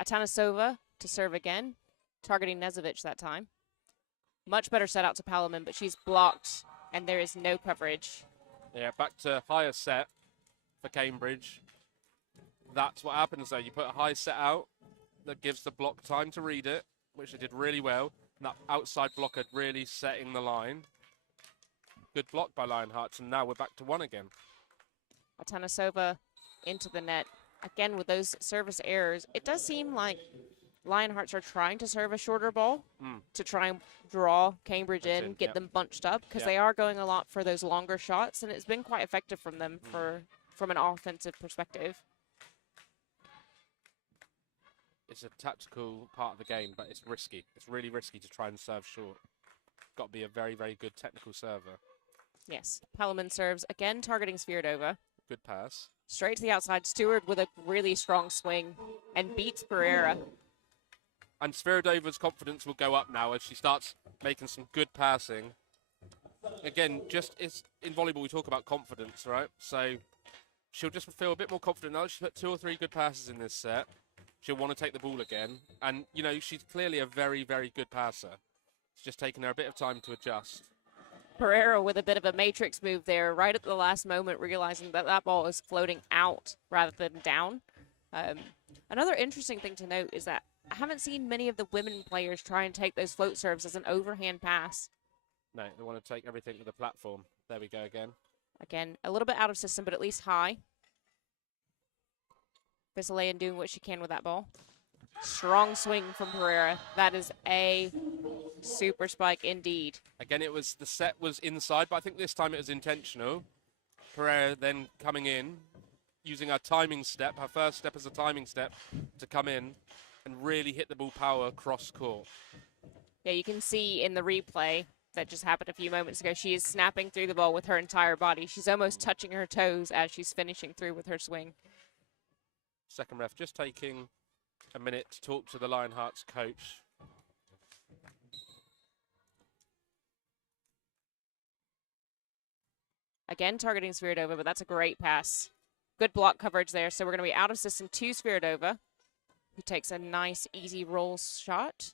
Atanasova to serve again, targeting Nezovic that time. Much better set out to Palamon, but she's blocked, and there is no coverage. Yeah, back to higher set for Cambridge. That's what happens, though. You put a high set out that gives the block time to read it, which they did really well. And that outside blocker really setting the line. Good block by Lionhearts, and now we're back to one again. Atanasova into the net. Again, with those service errors, it does seem like Lionhearts are trying to serve a shorter ball to try and draw Cambridge in, get them bunched up, because they are going a lot for those longer shots, and it's been quite effective from them from an offensive perspective. It's a tactical part of the game, but it's risky. It's really risky to try and serve short. Got to be a very, very good technical server. Yes. Palamon serves again, targeting Sviridova. Good pass. Straight to the outside. Stewart with a really strong swing and beats Pereira. And Sviridova's confidence will go up now as she starts making some good passing. Again, it's in volleyball we talk about confidence, right? So she'll just feel a bit more confident now. She's put 2 or 3 good passes in this set. She'll want to take the ball again. And, you know, she's clearly a very, very good passer. It's just taken her a bit of time to adjust. Pereira with a bit of a matrix move there, right at the last moment, realizing that that ball is floating out rather than down. Another interesting thing to note is that I haven't seen many of the women players try and take those float serves as an overhand pass. No, they want to take everything to the platform. There we go again. Again, a little bit out of system, but at least high. Visalayan doing what she can with that ball. Strong swing from Pereira. That is a super spike indeed. Again, the set was inside, but I think this time it was intentional. Pereira then coming in, using her timing step, her first step as a timing step, to come in and really hit the ball power cross court. Yeah, you can see in the replay that just happened a few moments ago, she is snapping through the ball with her entire body. She's almost touching her toes as she's finishing through with her swing. Second ref just taking a minute to talk to the Lionhearts coach. Again, targeting Sviridova, but that's a great pass. Good block coverage there. So we're going to be out of system to Sviridova, who takes a nice, easy roll shot.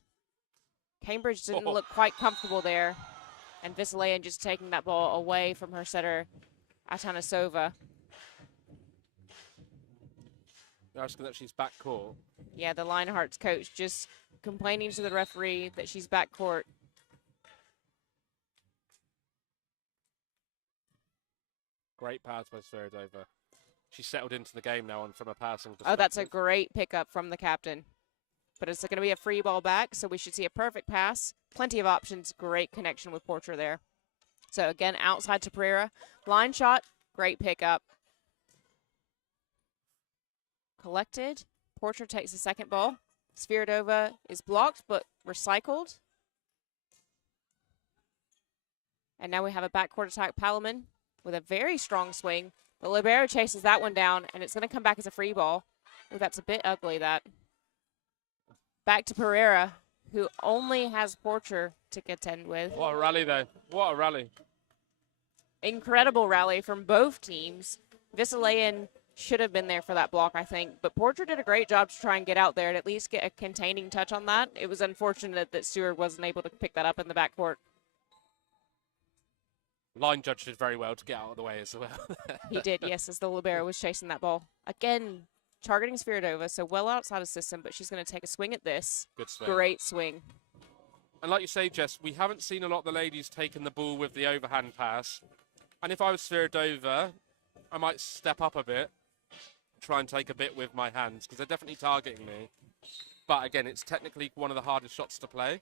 Cambridge didn't look quite comfortable there. And Vinarius just taking that ball away from her setter, Atanasova. Asking that she's back court. Yeah, the Lionhearts coach just complaining to the referee that she's back court. Great pass by Sviridova. She's settled into the game now from a passing perspective. Oh, that's a great pickup from the captain. But it's going to be a free ball back, so we should see a perfect pass. Plenty of options. Great connection with Porcher there. So, again, outside to Pereira. Line shot. Great pickup. Collected. Porcher takes the second ball. Sviridova is blocked, but recycled. And now we have a backcourt attack. Palamon with a very strong swing. But Libero chases that one down, and it's going to come back as a free ball. Oh, that's a bit ugly, that. Back to Pereira, who only has Porcher to contend with. What a rally, though. What a rally. Incredible rally from both teams. Vinarius should have been there for that block, I think. But Porcher did a great job to try and get out there and at least get a containing touch on that. It was unfortunate that Stewart wasn't able to pick that up in the backcourt. Line judge did very well to get out of the way as well. He did, yes, as the libero was chasing that ball. Again, targeting Sviridova, so well outside of system, but she's going to take a swing at this. Good swing. Great swing. And like you say, Jess, we haven't seen a lot of the ladies taking the ball with the overhand pass. And if I was Sviridova, I might step up a bit, try and take a bit with my hands, because they're definitely targeting me. But again, it's technically one of the hardest shots to play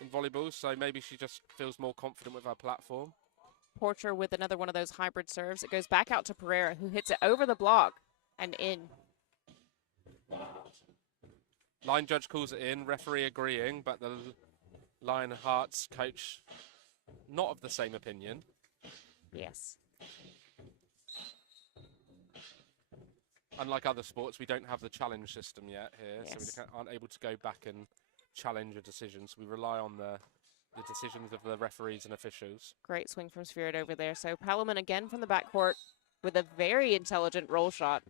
in volleyball, so maybe she just feels more confident with her platform. Porcher with another one of those hybrid serves. It goes back out to Pereira, who hits it over the block and in. Line judge calls it in, referee agreeing, but the Lionhearts coach not of the same opinion. Yes. Unlike other sports, we don't have the challenge system yet here, Yes. so we aren't able to go back and challenge a decision. So we rely on the decisions of the referees and officials. Great swing from Spirit over there. So Palamon again from the backcourt with a very intelligent roll shot.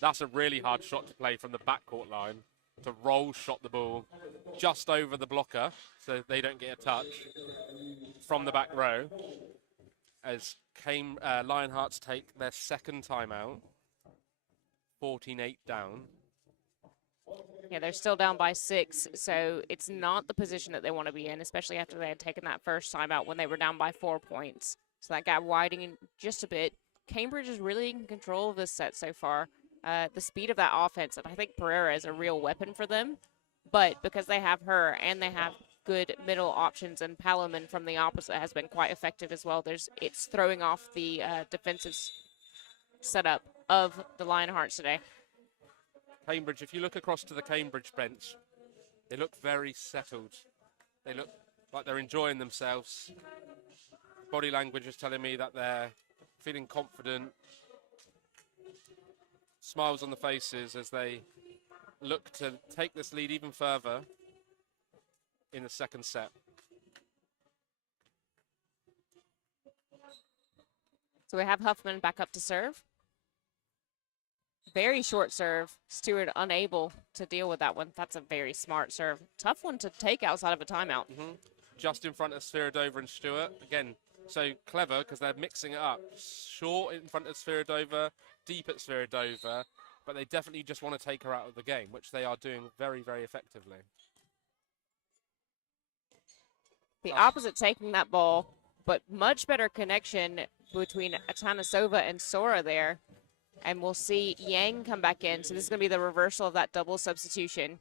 That's a really hard shot to play from the backcourt line, to roll shot the ball just over the blocker so they don't get a touch from the back row. As Lionhearts take their second timeout, 14-8 down. Yeah, they're still down by 6, so it's not the position that they want to be in, especially after they had taken that first timeout when they were down by 4 points. So that gap widening just a bit. Cambridge is really in control of this set so far. The speed of that offense, and I think Pereira is a real weapon for them. But because they have her and they have good middle options, and Palamon from the opposite has been quite effective as well, it's throwing off the defensive setup of the Lionhearts today. Cambridge, if you look across to the Cambridge bench, they look very settled. They look like they're enjoying themselves. Body language is telling me that they're feeling confident. Smiles on the faces as they look to take this lead even further in the second set. So we have Huffman back up to serve. Very short serve. Stewart unable to deal with that one. That's a very smart serve. Tough one to take outside of a timeout. Just in front of Sviridova and Stewart. Again, so clever because they're mixing it up. Short in front of Sviridova, deep at Sviridova, but they definitely just want to take her out of the game, which they are doing very, very effectively. The opposite taking that ball, but much better connection between Atanasova and Sora there. And we'll see Yang come back in. So this is going to be the reversal of that double substitution,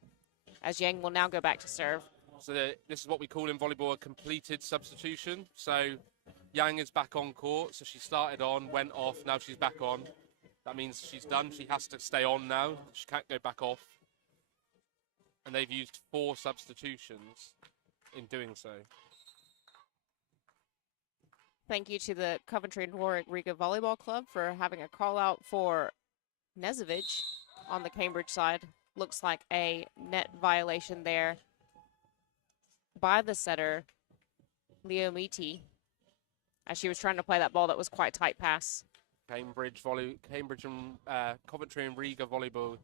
as Yang will now go back to serve. So this is what we call in volleyball a completed substitution. So Yang is back on court. So she started on, went off. Now she's back on. That means she's done. She has to stay on now. She can't go back off. And they've used 4 substitutions in doing so. Thank you to the Coventry and Warwick Riga Volleyball Club for having a call out for Nezovic on the Cambridge side. Looks like a net violation there by the setter, Leomiti, as she was trying to play that ball that was quite tight pass. Cambridge and Coventry and Riga volleyball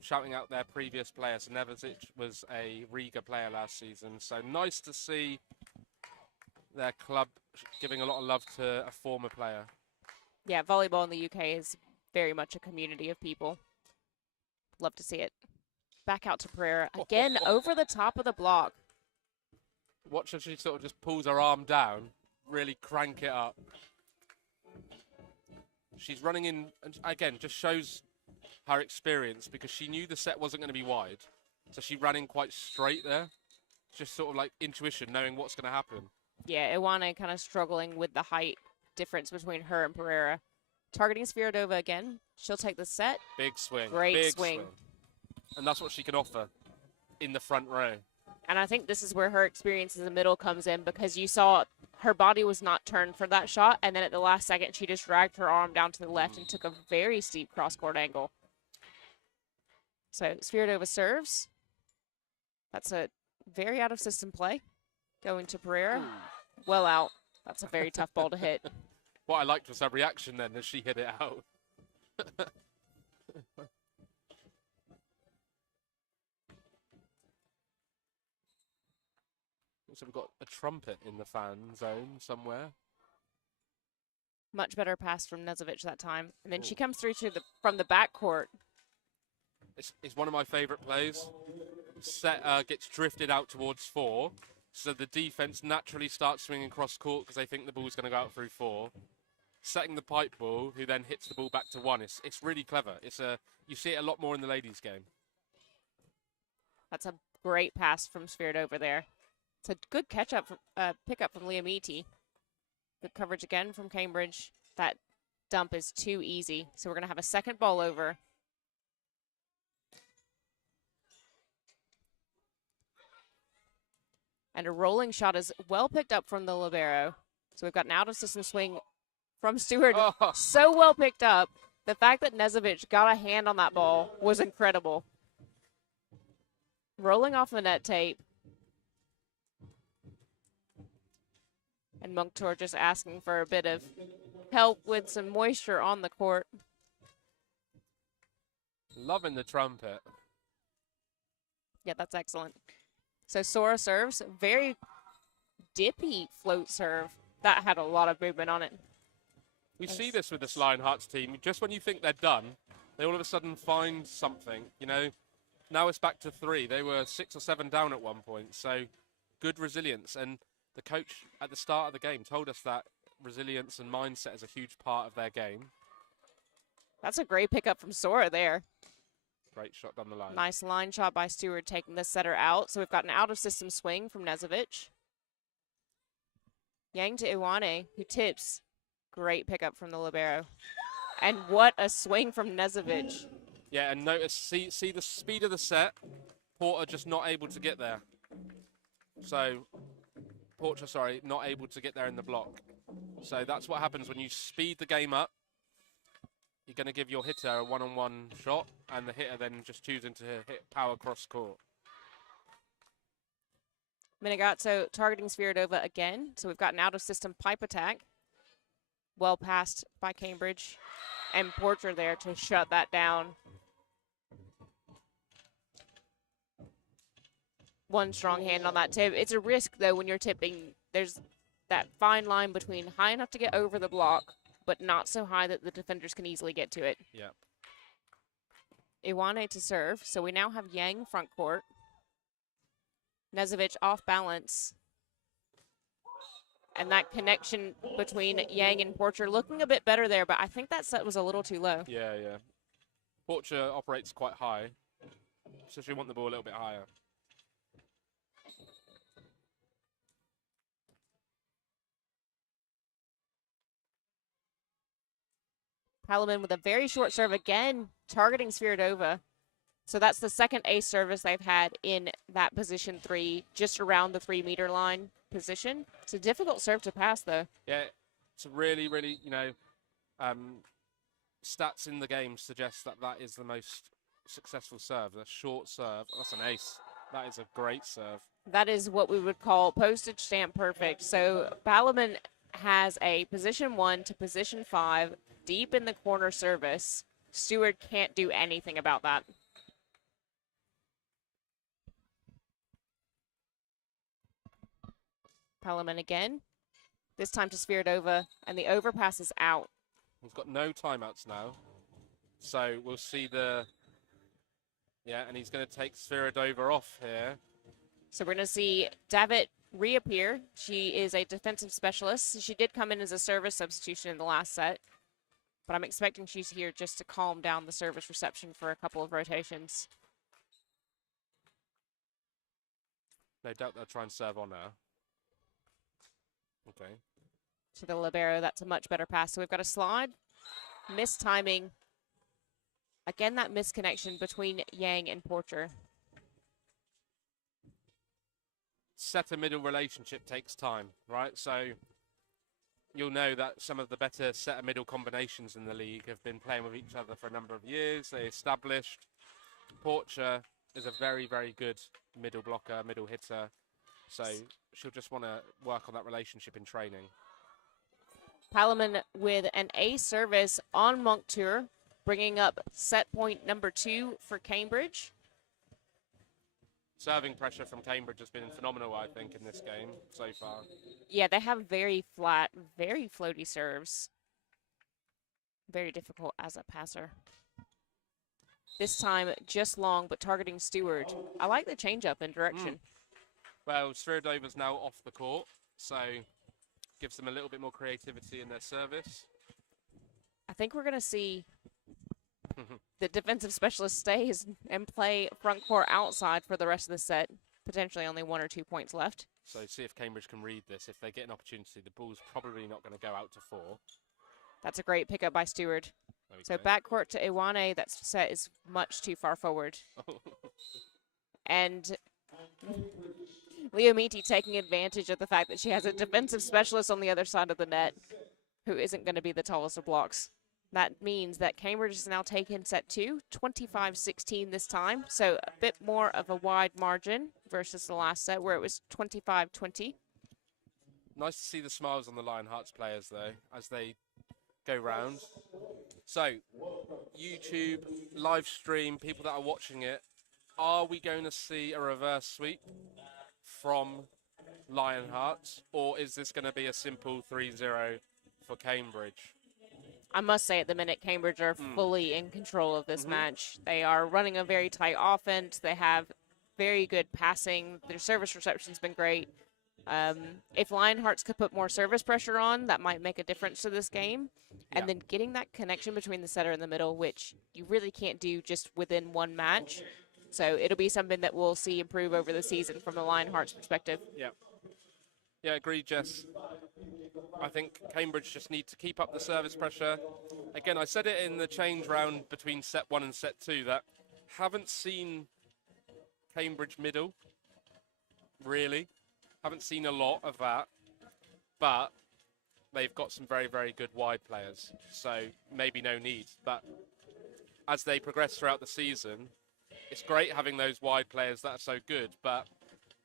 shouting out their previous players. Nevezic was a Riga player last season, so nice to see their club giving a lot of love to a former player. Yeah, volleyball in the UK is very much a community of people. Love to see it. Back out to Pereira. Again, over the top of the block. Watch her, she sort of just pulls her arm down, really crank it up. She's running in, and again, just shows her experience because she knew the set wasn't going to be wide. So she ran in quite straight there. Just sort of like intuition, knowing what's going to happen. Yeah, Iwane kind of struggling with the height difference between her and Pereira. Targeting Sviridova again. She'll take the set. Big swing. Great big swing. And that's what she can offer in the front row. And I think this is where her experience in the middle comes in, because you saw her body was not turned for that shot, and then at the last second, she just dragged her arm down to the left and took a very steep cross-court angle. So Sviridova serves. That's a very out-of-system play. Going to Pereira. Well out. That's a very tough ball to hit. What I liked was her reaction then as she hit it out. So we've got a trumpet in the fan zone somewhere. Much better pass from Nezovic that time. And then she comes through to from the backcourt. It's one of my favourite plays. Set gets drifted out towards 4. So the defence naturally starts swinging cross court because they think the ball's going to go out through 4. Setting the pipe ball, who then hits the ball back to 1. It's really clever. You see it a lot more in the ladies' game. That's a great pass from Sviridova there. It's a good pickup from Leomiti. Good coverage again from Cambridge. That dump is too easy. So we're going to have a second ball over. And a rolling shot is well picked up from the libero. So we've got an out-of-system swing from Stewart. Oh. So well picked up. The fact that Nezovic got a hand on that ball was incredible. Rolling off the net tape. And Munktor just asking for a bit of help with some moisture on the court. Loving the trumpet. Yeah, that's excellent. So Sora serves. Very dippy float serve. That had a lot of movement on it. We see this with this Lionhearts team. Just when you think they're done, they all of a sudden find something. You know, now it's back to 3. They were 6 or 7 down at one point. So good resilience. And the coach at the start of the game told us that resilience and mindset is a huge part of their game. That's a great pickup from Sora there. Great shot down the line. Nice line shot by Stewart taking the setter out. So we've got an out-of-system swing from Nezovic. Yang to Iwane, who tips. Great pickup from the libero. And what a swing from Nezovic. Yeah, and notice, see the speed of the set. Porter just not able to get there. So, Porter, sorry, not able to get there in the block. So that's what happens when you speed the game up. You're going to give your hitter a one-on-one shot, and the hitter then just choosing to hit power cross court. Minigazzo targeting Sviridova again. So we've got an out-of-system pipe attack. Well passed by Cambridge. And Porter there to shut that down. One strong hand on that tip. It's a risk, though, when you're tipping. There's that fine line between high enough to get over the block, but not so high that the defenders can easily get to it. Yeah. Iwane to serve. So we now have Yang front court. Nezovic off balance. And that connection between Yang and Porcher looking a bit better there, but I think that set was a little too low. Yeah, yeah. Porcher operates quite high, so she want the ball a little bit higher. Palaman with a very short serve again, targeting Sviridova. So that's the second ace service they've had in that position 3, just around the 3-meter line position. It's a difficult serve to pass, though. Yeah, it's a really, really, stats in the game suggest that that is the most successful serve. A short serve. That's an ace. That is a great serve. That is what we would call postage stamp perfect. So Ballerman has a position 1 to position 5 deep in the corner service. Stewart can't do anything about that. Ballerman again. This time to Sviridova, and the overpass is out. We've got no timeouts now. So we'll see the... Yeah, and he's going to take Sviridova off here. So we're going to see Davitt reappear. She is a defensive specialist. She did come in as a service substitution in the last set, but I'm expecting she's here just to calm down the service reception for a couple of rotations. No doubt they'll try and serve on her. Okay. To the libero, that's a much better pass. So we've got a slide, missed timing. Again, that misconnection between Yang and Porcher. Setter-middle relationship takes time, right? So you'll know that some of the better setter-middle combinations in the league have been playing with each other for a number of years. They established. Porcher is a very, very good middle blocker, middle hitter. So she'll just want to work on that relationship in training. Ballerman with an ace service on Monctour, bringing up set point number 2 for Cambridge. Serving pressure from Cambridge has been phenomenal, I think, in this game so far. Yeah, they have very flat, very floaty serves. Very difficult as a passer. This time, just long, but targeting Stewart. I like the change-up in direction. Well, Sviridova's now off the court, so gives them a little bit more creativity in their service. I think we're going to see the defensive specialist stays and play front court outside for the rest of the set. Potentially only 1 or 2 points left. So see if Cambridge can read this. If they get an opportunity, the ball's probably not going to go out to 4. That's a great pickup by Stewart. So backcourt to Iwane. That set is much too far forward. And Leomiti taking advantage of the fact that she has a defensive specialist on the other side of the net who isn't going to be the tallest of blocks. That means that Cambridge has now taken set 2, 25-16 this time. So a bit more of a wide margin versus the last set where it was 25-20. Nice to see the smiles on the Lionhearts players, though, as they go round. So, YouTube, live stream, people that are watching it, are we going to see a reverse sweep from Lionhearts, or is this going to be a simple 3-0 for Cambridge? I must say at the minute, Cambridge are fully in control of this match. They are running a very tight offense. They have very good passing. Their service reception's been great. If Lionhearts could put more service pressure on, that might make a difference to this game. And then getting that connection between the setter and the middle, which you really can't do just within one match. So it'll be something that we'll see improve over the season from the Lionhearts perspective. Yeah. Yeah, agreed, Jess. I think Cambridge just need to keep up the service pressure. Again, I said it in the change round between set 1 and set 2 that haven't seen Cambridge middle, really. Haven't seen a lot of that, but they've got some very, very good wide players, so maybe no need. But as they progress throughout the season, it's great having those wide players that are so good, but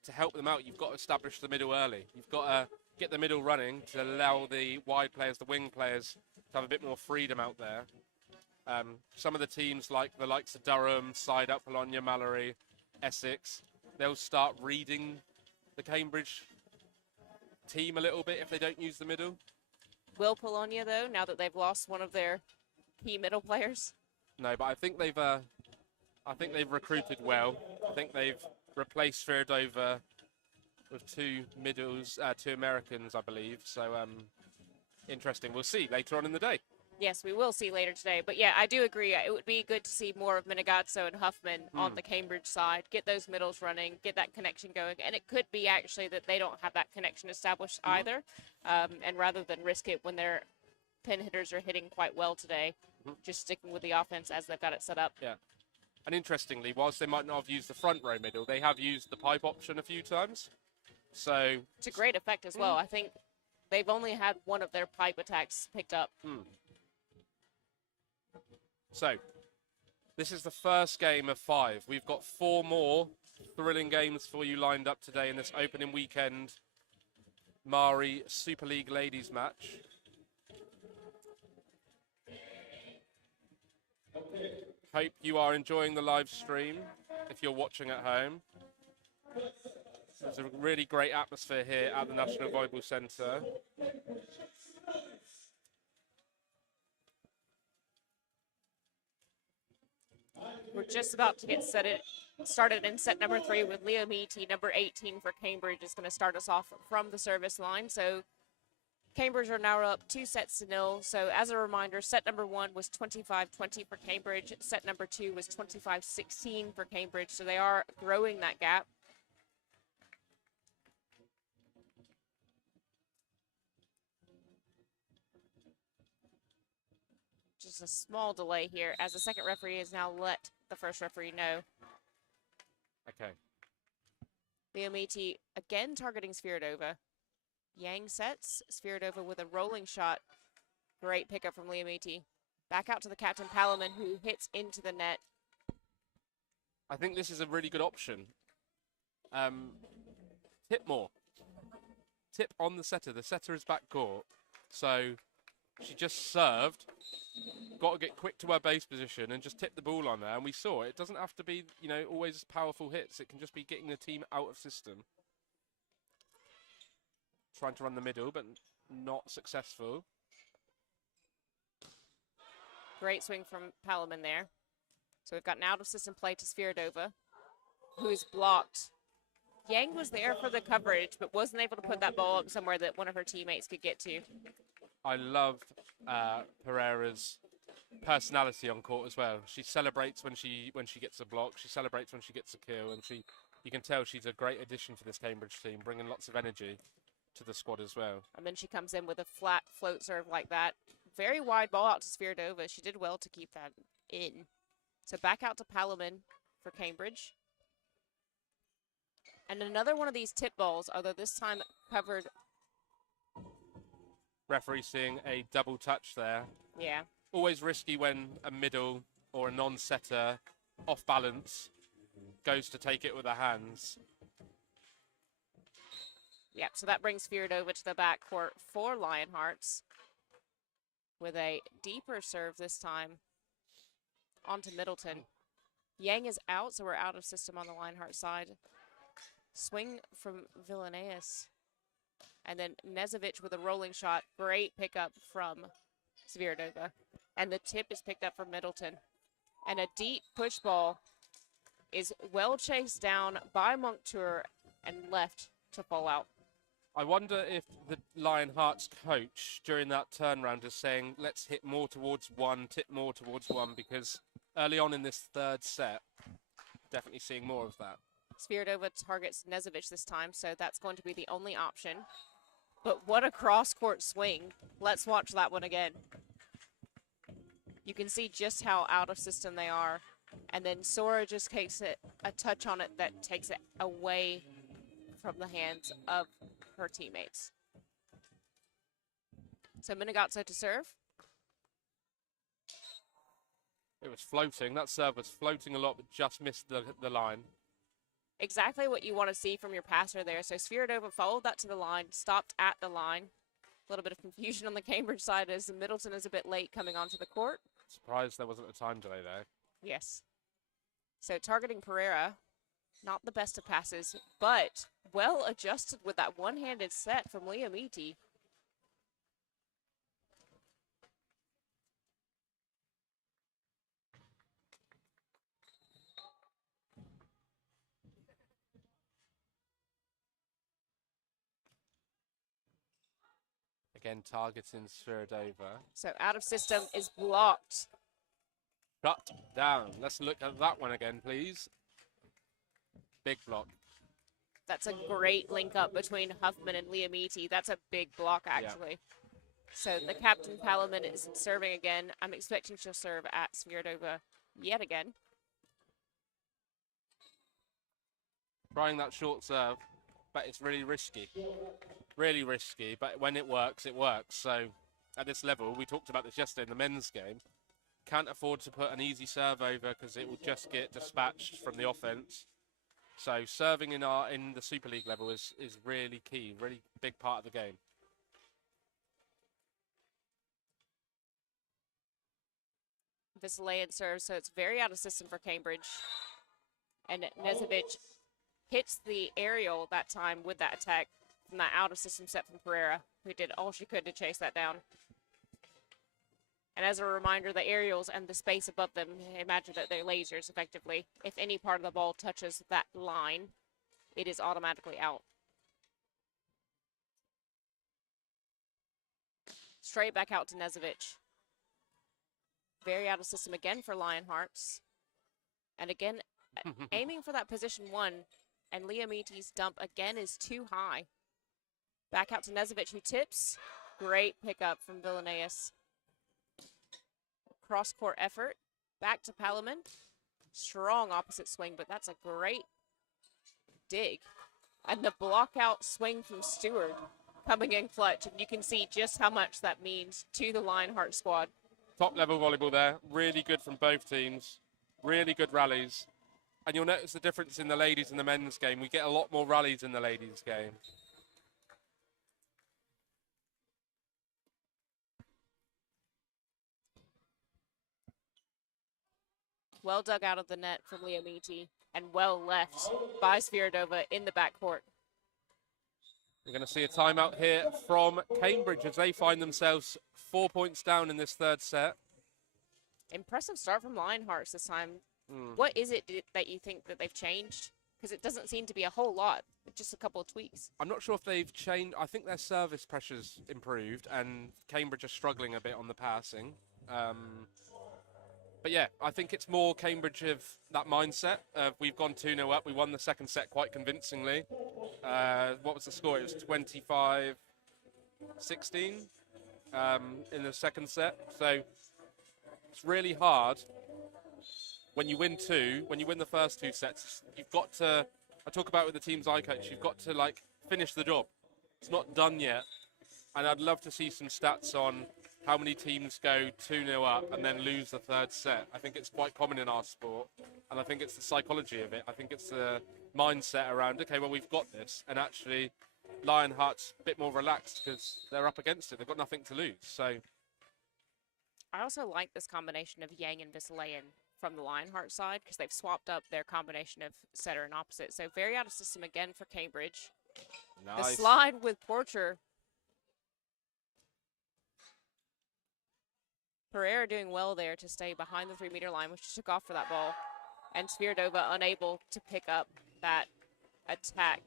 to help them out, you've got to establish the middle early. You've got to get the middle running to allow the wide players, the wing players, to have a bit more freedom out there. Some of the teams, like the likes of Durham, Side Up, Bologna, Mallory, Essex, they'll start reading the Cambridge team a little bit if they don't use the middle. Will Bologna, though, now that they've lost one of their key middle players? No, but I think they've recruited well. I think they've replaced Sviridova with 2 middles, 2 Americans, I believe. So interesting. We'll see later on in the day. Yes, we will see later today. But yeah, I do agree. It would be good to see more of Minigazzo and Huffman on the Cambridge side. Get those middles running, get that connection going. And it could be actually that they don't have that connection established either. And rather than risk it when their pin hitters are hitting quite well today, just sticking with the offense as they've got it set up. Yeah. And interestingly, whilst they might not have used the front row middle, they have used the pipe option a few times. So it's a great effect as well. I think they've only had one of their pipe attacks picked up. So This is the first game of 5. We've got 4 more thrilling games for you lined up today in this opening weekend Mari Super League Ladies match. Hope you are enjoying the live stream if you're watching at home. There's a really great atmosphere here at the National Volleyball Centre. We're just about to get started in set number 3 with Leo Meaty, number 18 for Cambridge, is going to start us off from the service line. So Cambridge are now up 2-0. So as a reminder, set number 1 was 25-20 for Cambridge. Set number 2 was 25-16 for Cambridge. So they are growing that gap. Just a small delay here as the second referee has now let the first referee know. Okay. Leo Meaty again targeting Sviridova. Yang sets Sviridova with a rolling shot. Great pickup from Leo Meaty. Back out to the captain Palaman, who hits into the net. I think this is a really good option. Tip more. Tip on the setter. The setter is back court. So she just served. Got to get quick to her base position and just tip the ball on there. And we saw it. It doesn't have to be, you know, always powerful hits. It can just be getting the team out of system. Trying to run the middle, but not successful. Great swing from Palaman there. So we've got an out-of-system play to Sviridova, who's blocked. Yang was there for the coverage, but wasn't able to put that ball up somewhere that one of her teammates could get to. I love Pereira's personality on court as well. She celebrates when she gets a block. She celebrates when she gets a kill, and you can tell she's a great addition for this Cambridge team, bringing lots of energy to the squad as well. And then she comes in with a flat float serve like that. Very wide ball out to Sviridova. She did well to keep that in. So back out to Palaman for Cambridge. And another one of these tip balls, although this time covered. Referee seeing a double touch there. Yeah. Always risky when a middle or a non-setter off balance goes to take it with the hands. Yeah, so that brings Sviridova to the backcourt for Lionhearts with a deeper serve this time onto Middleton. Yang is out, so we're out of system on the Lionheart side. Swing from Vinarius. And then Nezovic with a rolling shot. Great pickup from Sviridova. And the tip is picked up from Middleton. And a deep push ball is well chased down by Monctour and left to fall out. I wonder if the Lionhearts coach during that turnaround is saying, let's hit more towards 1, tip more towards 1, because early on in this third set, definitely seeing more of that. Sviridova targets Nezovic this time, so that's going to be the only option. But what a cross-court swing. Let's watch that one again. You can see just how out of system they are. And then Sora just takes it, a touch on it that takes it away from the hands of her teammates. So Minigazzo to serve. It was floating. That serve was floating a lot, but just missed the line. Exactly what you want to see from your passer there. So Sviridova followed that to the line, stopped at the line. A little bit of confusion on the Cambridge side as Middleton is a bit late coming onto the court. Surprised there wasn't a time delay there. Yes. So targeting Pereira, not the best of passes, but well adjusted with that one-handed set from Leo Meaty. Again, targeting Sviridova. So out of system is blocked. Shut down. Let's look at that one again, please. Big block. That's a great link up between Huffman and Leo Meaty. That's a big block, actually. Yeah. So the captain, Palaman, is serving again. I'm expecting she'll serve at Sviridova yet again. Trying that short serve, but it's really risky. Really risky, but when it works, it works. So at this level, we talked about this yesterday in the men's game, can't afford to put an easy serve over because it will just get dispatched from the offense. So serving in the Super League level is really key, really big part of the game. Vasilean serves, so it's very out of system for Cambridge. And Nezovic hits the aerial that time with that attack from that out of system set from Pereira, who did all she could to chase that down. And as a reminder, the aerials and the space above them, imagine that they're lasers effectively. If any part of the ball touches that line, it is automatically out. Straight back out to Nezovic. Very out of system again for Lionhearts. And again, aiming for that position 1. And Liamiti's dump again is too high. Back out to Nezovic, who tips. Great pickup from Vinarius. Cross-court effort. Back to Palaman. Strong opposite swing, but that's a great dig. And the block-out swing from Stewart coming in clutch. And you can see just how much that means to the Lionheart squad. Top-level volleyball there. Really good from both teams. Really good rallies. And you'll notice the difference in the ladies and the men's game. We get a lot more rallies in the ladies' game. Well dug out of the net from Liamiti and well left by Sviridova in the backcourt. We're going to see a timeout here from Cambridge as they find themselves 4 points down in this third set. Impressive start from Lionhearts this time. What is it that you think that they've changed? Because it doesn't seem to be a whole lot, just a couple of tweaks. I'm not sure if they've changed. I think their service pressure's improved and Cambridge are struggling a bit on the passing. But yeah, I think it's more Cambridge of that mindset of we've gone 2-0 up. We won the second set quite convincingly. What was the score? It was 25-16 in the second set. So it's really hard when you win the first 2 sets. You've got to, I talk about with the teams I coach, you've got to like finish the job. It's not done yet. And I'd love to see some stats on how many teams go 2-0 up and then lose the third set. I think it's quite common in our sport, and I think it's the psychology of it. I think it's the mindset around, okay, well, we've got this, and actually Lionheart's a bit more relaxed because they're up against it. They've got nothing to lose. So I also like this combination of Yang and Vasilean from the Lionheart side because they've swapped up their combination of setter and opposite. So very out of system again for Cambridge. nice. The slide with Porcher. Pereira doing well there to stay behind the 3-meter line, which took off for that ball. And Sviridova unable to pick up that attack.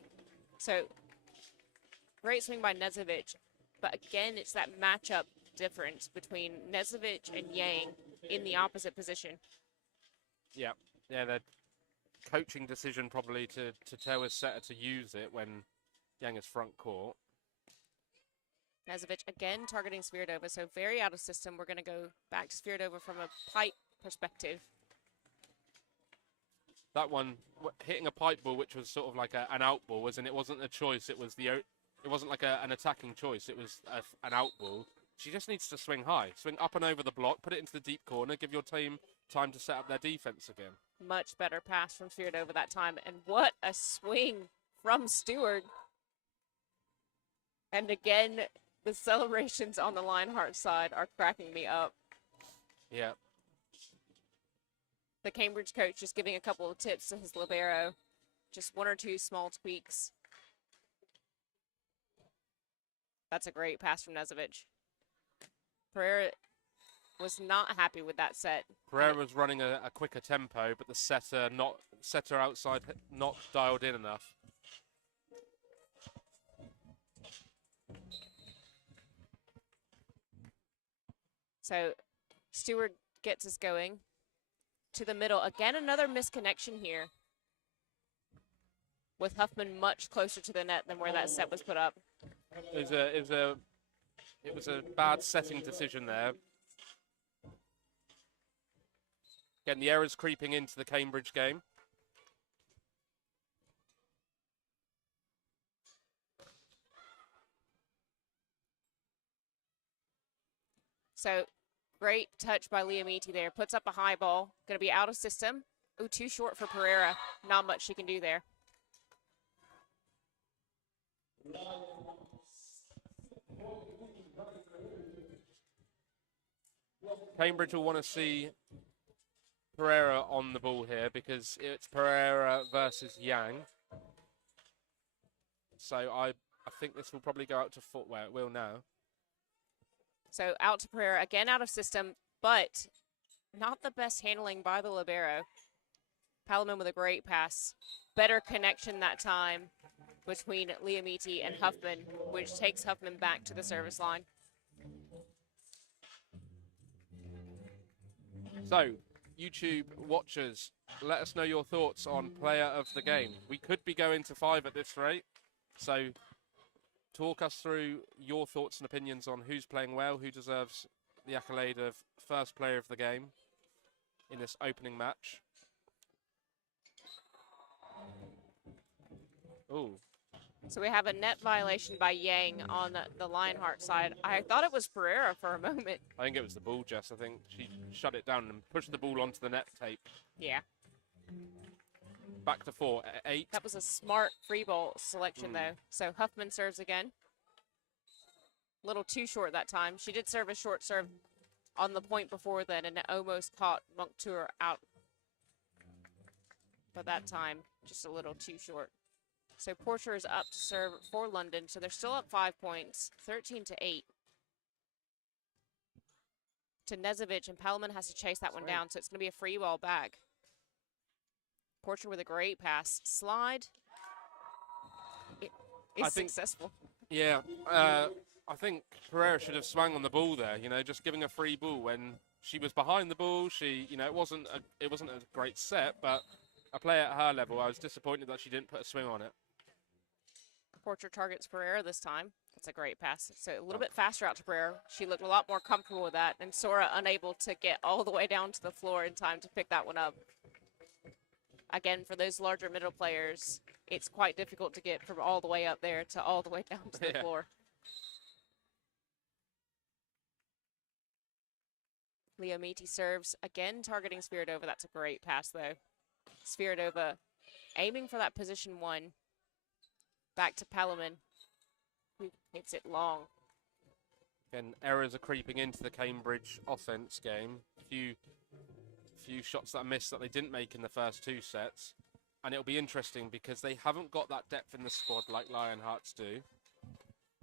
So great swing by Nezovic. But again, it's that matchup difference between Nezovic and Yang in the opposite position. Yeah, the coaching decision probably to tell his setter to use it when Yang is front court. Nezovic again targeting Sviridova, so very out of system. We're going to go back to Sviridova from a pipe perspective. That one hitting a pipe ball, which was sort of like an out ball, wasn't it? It wasn't a choice. It was it wasn't like an attacking choice. It was an out ball. She just needs to swing high, swing up and over the block, put it into the deep corner, give your team time to set up their defense again. Much better pass from Sviridova that time, and what a swing from Stewart. And again, the celebrations on the Lionheart side are cracking me up. Yeah. The Cambridge coach just giving a couple of tips to his libero. Just 1 or 2 small tweaks. That's a great pass from Nezovic. Pereira was not happy with that set. Pereira was running a quicker tempo, but the setter outside not dialed in enough. So Stewart gets us going to the middle. Again, another misconnection here with Huffman much closer to the net than where that set was put up. It was a bad setting decision there. Again, the errors creeping into the Cambridge game. So Great touch by Liamiti there. Puts up a high ball. Going to be out of system. Ooh, too short for Pereira. Not much she can do there. Cambridge will want to see Pereira on the ball here because it's Pereira versus Yang. So I think this will probably go out to footwear. It will now. So out to Pereira, again out of system, but not the best handling by the libero. Palamon with a great pass. Better connection that time between Liamiti and Huffman, which takes Huffman back to the service line. So, YouTube watchers, let us know your thoughts on player of the game. We could be going to 5 at this rate. So, talk us through your thoughts and opinions on who's playing well, who deserves the accolade of first player of the game in this opening match. Ooh. So we have a net violation by Yang on the Lionhearts side. I thought it was Pereira for a moment. I think it was the ball, Jess. I think she shut it down and pushed the ball onto the net tape. Yeah. Back to 4, 8. That was a smart free ball selection, though. So Huffman serves again. A little too short that time. She did serve a short serve on the point before then, and it almost caught Monctour out. But that time, just a little too short. So Porcher is up to serve for London. So they're still up 5 points, 13-8. To Nezovic, and Palamon has to chase that one down. So it's going to be a free ball back. Porcher with a great pass. Slide. It's successful. Yeah, I think Pereira should have swung on the ball there, you know, just giving a free ball when she was behind the ball. She, you know, it wasn't a great set, but a player at her level, I was disappointed that she didn't put a swing on it. Porcher targets Pereira this time. That's a great pass. So a little bit faster out to Pereira. She looked a lot more comfortable with that, and Sora unable to get all the way down to the floor in time to pick that one up. Again, for those larger middle players, it's quite difficult to get from all the way up there to all the way down to the floor. Liamiti serves, again targeting Spiridova. That's a great pass, though. Spiridova aiming for that position 1. Back to Palamon, who hits it long. Again, errors are creeping into the Cambridge offense game. Few shots that are missed that they didn't make in the first 2 sets. And it'll be interesting because they haven't got that depth in the squad like Lionhearts do.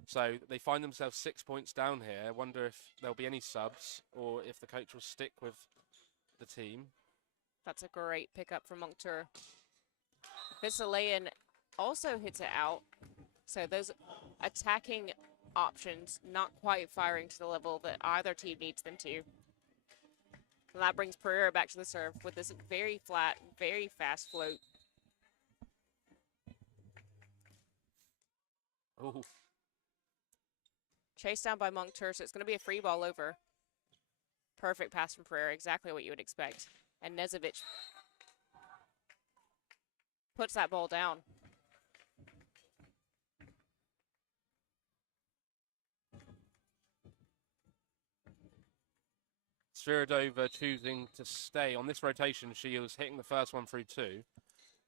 So they find themselves 6 points down here. I wonder if there'll be any subs or if the coach will stick with the team. That's a great pickup from Monctour. Visalayan also hits it out. So those attacking options not quite firing to the level that either team needs them to. And that brings Pereira back to the serve with this very flat, very fast float. Ooh. Chased down by Monctour, so it's going to be a free ball over. Perfect pass from Pereira, exactly what you would expect. And Nezovic puts that ball down. Spiridova choosing to stay. On this rotation, she was hitting the first one through 2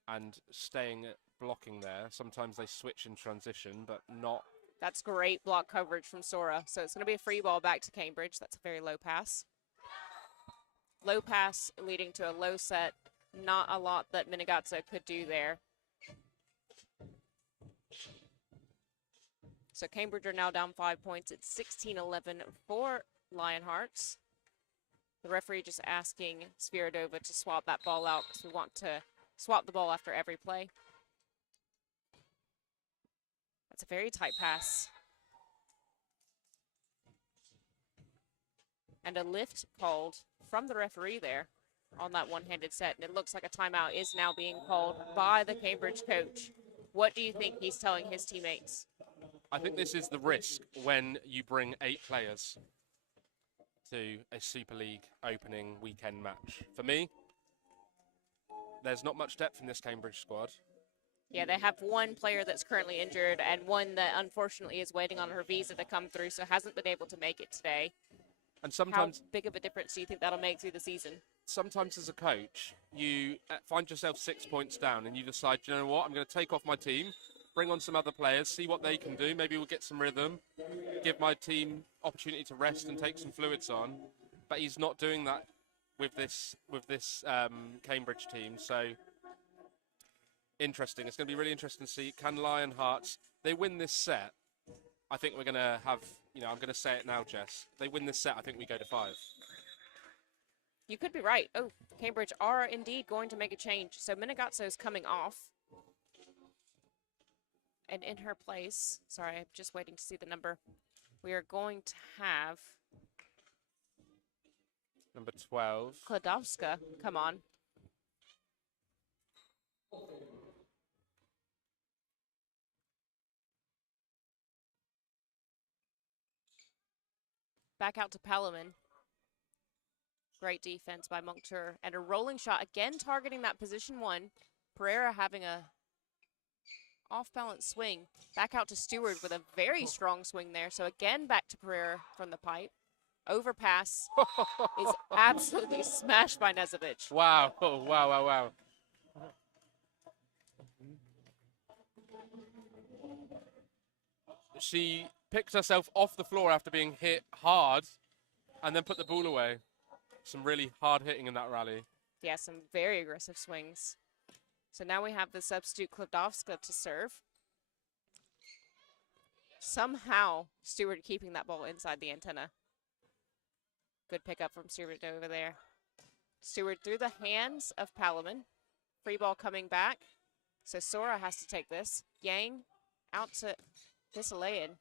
and staying blocking there. Sometimes they switch in transition, but not. That's great block coverage from Sora. So it's going to be a free ball back to Cambridge. That's a very low pass. Low pass leading to a low set. Not a lot that Minigazza could do there. So Cambridge are now down 5 points. It's 16-11 for Lionhearts. The referee just asking Spiridova to swap that ball out because we want to swap the ball after every play. That's a very tight pass. And a lift called from the referee there on that one-handed set. And it looks like a timeout is now being called by the Cambridge coach. What do you think he's telling his teammates? I think this is the risk when you bring 8 players to a Super League opening weekend match. For me, there's not much depth in this Cambridge squad. Yeah, they have one player that's currently injured and one that unfortunately is waiting on her visa to come through, so hasn't been able to make it today. And How sometimes, big of a difference do you think that'll make through the season? sometimes as a coach, you find yourself 6 points down and you decide, you know what, I'm going to take off my team, bring on some other players, see what they can do. Maybe we'll get some rhythm, give my team opportunity to rest and take some fluids on. But he's not doing that with this Cambridge team. So interesting. It's going to be really interesting to see, can Lionhearts, they win this set. I think we're going to have, I'm going to say it now, Jess. They win this set, I think we go to 5. You could be right. Oh, Cambridge are indeed going to make a change. So Minagazzo's coming off. And in her place, sorry, I'm just waiting to see the number. We are going to have Number 12. Klodowska come on. Back out to Palaman. Great defense by Monctur. And a rolling shot, again targeting that position 1. Pereira having a off-balance swing. Back out to Stewart with a very strong swing there. So again, back to Pereira from the pipe. Overpass is absolutely smashed by Nezovic. Wow. Oh, wow, wow, wow. She picked herself off the floor after being hit hard and then put the ball away. Some really hard hitting in that rally. Yeah, some very aggressive swings. So now we have the substitute Klodowska to serve. Somehow, Stewart keeping that ball inside the antenna. Good pickup from Stewart over there. Stewart through the hands of Palaman. Free ball coming back. So Sora has to take this. Yang out to Thistleian.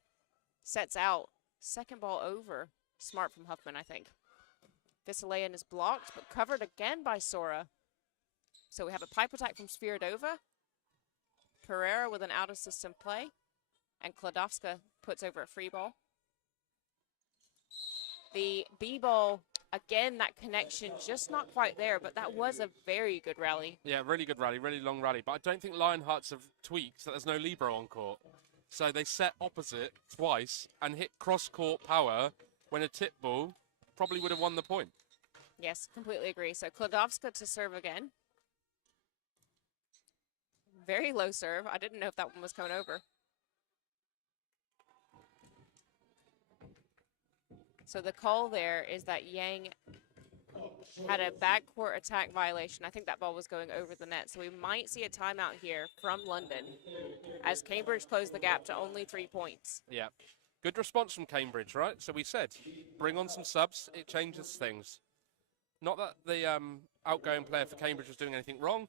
Sets out. Second ball over. Smart from Huffman, I think. Thistleian is blocked, but covered again by Sora. So we have a pipe attack from Spiridova. Pereira with an out-of-system play. And Klodowska puts over a free ball. The B-ball, again, that connection just not quite there, but that was a very good rally. Yeah, really good rally, really long rally. But I don't think Lionhearts have tweaked that there's no libero on court. So they set opposite twice and hit cross-court power when a tip ball probably would have won the point. Yes, completely agree. So Klodowska to serve again. Very low serve. I didn't know if that one was coming over. So the call there is that Yang had a backcourt attack violation. I think that ball was going over the net. So we might see a timeout here from London as Cambridge closed the gap to only 3 points. Yeah. Good response from Cambridge, right? So we said, bring on some subs, it changes things. Not that the outgoing player for Cambridge was doing anything wrong,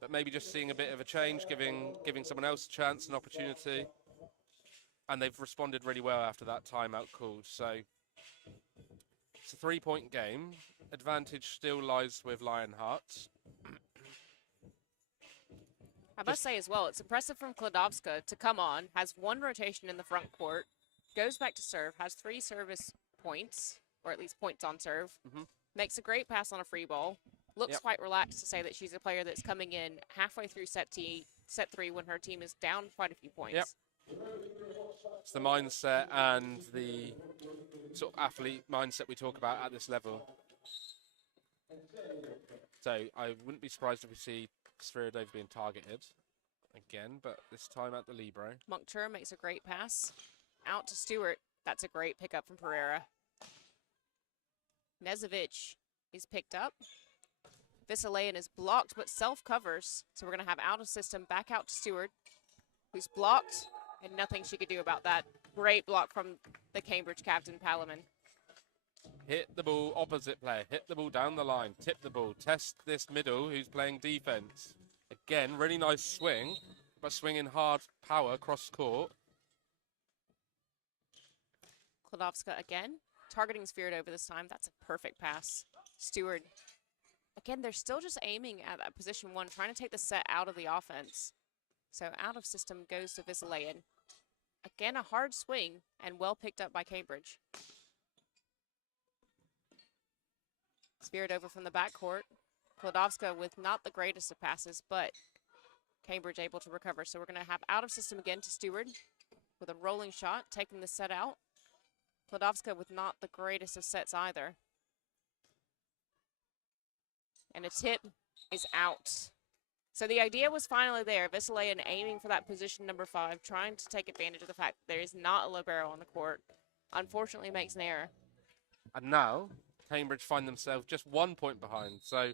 but maybe just seeing a bit of a change, giving someone else a chance, an opportunity. And they've responded really well after that timeout call. So it's a 3-point game. Advantage still lies with Lionhearts. I must say as well, it's impressive from Klodowska to come on, has one rotation in the front court, goes back to serve, has 3 service points, or at least points on serve, makes a great pass on a free ball, looks quite relaxed to say that she's a player that's coming in halfway through set 3 when her team is down quite a few points. Yep. It's the mindset and the sort of athlete mindset we talk about at this level. So I wouldn't be surprised if we see Spiridova being targeted again, but this time at the libero. Monctur makes a great pass out to Stewart. That's a great pickup from Pereira. Nezovic is picked up. Thistleian is blocked, but self-covers. So we're going to have out of system back out to Stewart, who's blocked, and nothing she could do about that. Great block from the Cambridge captain, Palaman. Hit the ball, opposite player. Hit the ball down the line. Tip the ball. Test this middle who's playing defense. Again, really nice swing, but swinging hard power cross court. Klodowska again, targeting Spiridova this time. That's a perfect pass. Stewart. Again, they're still just aiming at that position 1, trying to take the set out of the offense. So out of system goes to Thistleian. Again, a hard swing and well picked up by Cambridge. Spiridova from the backcourt. Klodowska with not the greatest of passes, but Cambridge able to recover. So we're going to have out of system again to Stewart with a rolling shot, taking the set out. Klodowska with not the greatest of sets either. And a tip is out. So the idea was finally there. Vasileyan aiming for that position number 5, trying to take advantage of the fact that there is not a libero on the court. Unfortunately makes an error. And now, Cambridge find themselves just 1 point behind. So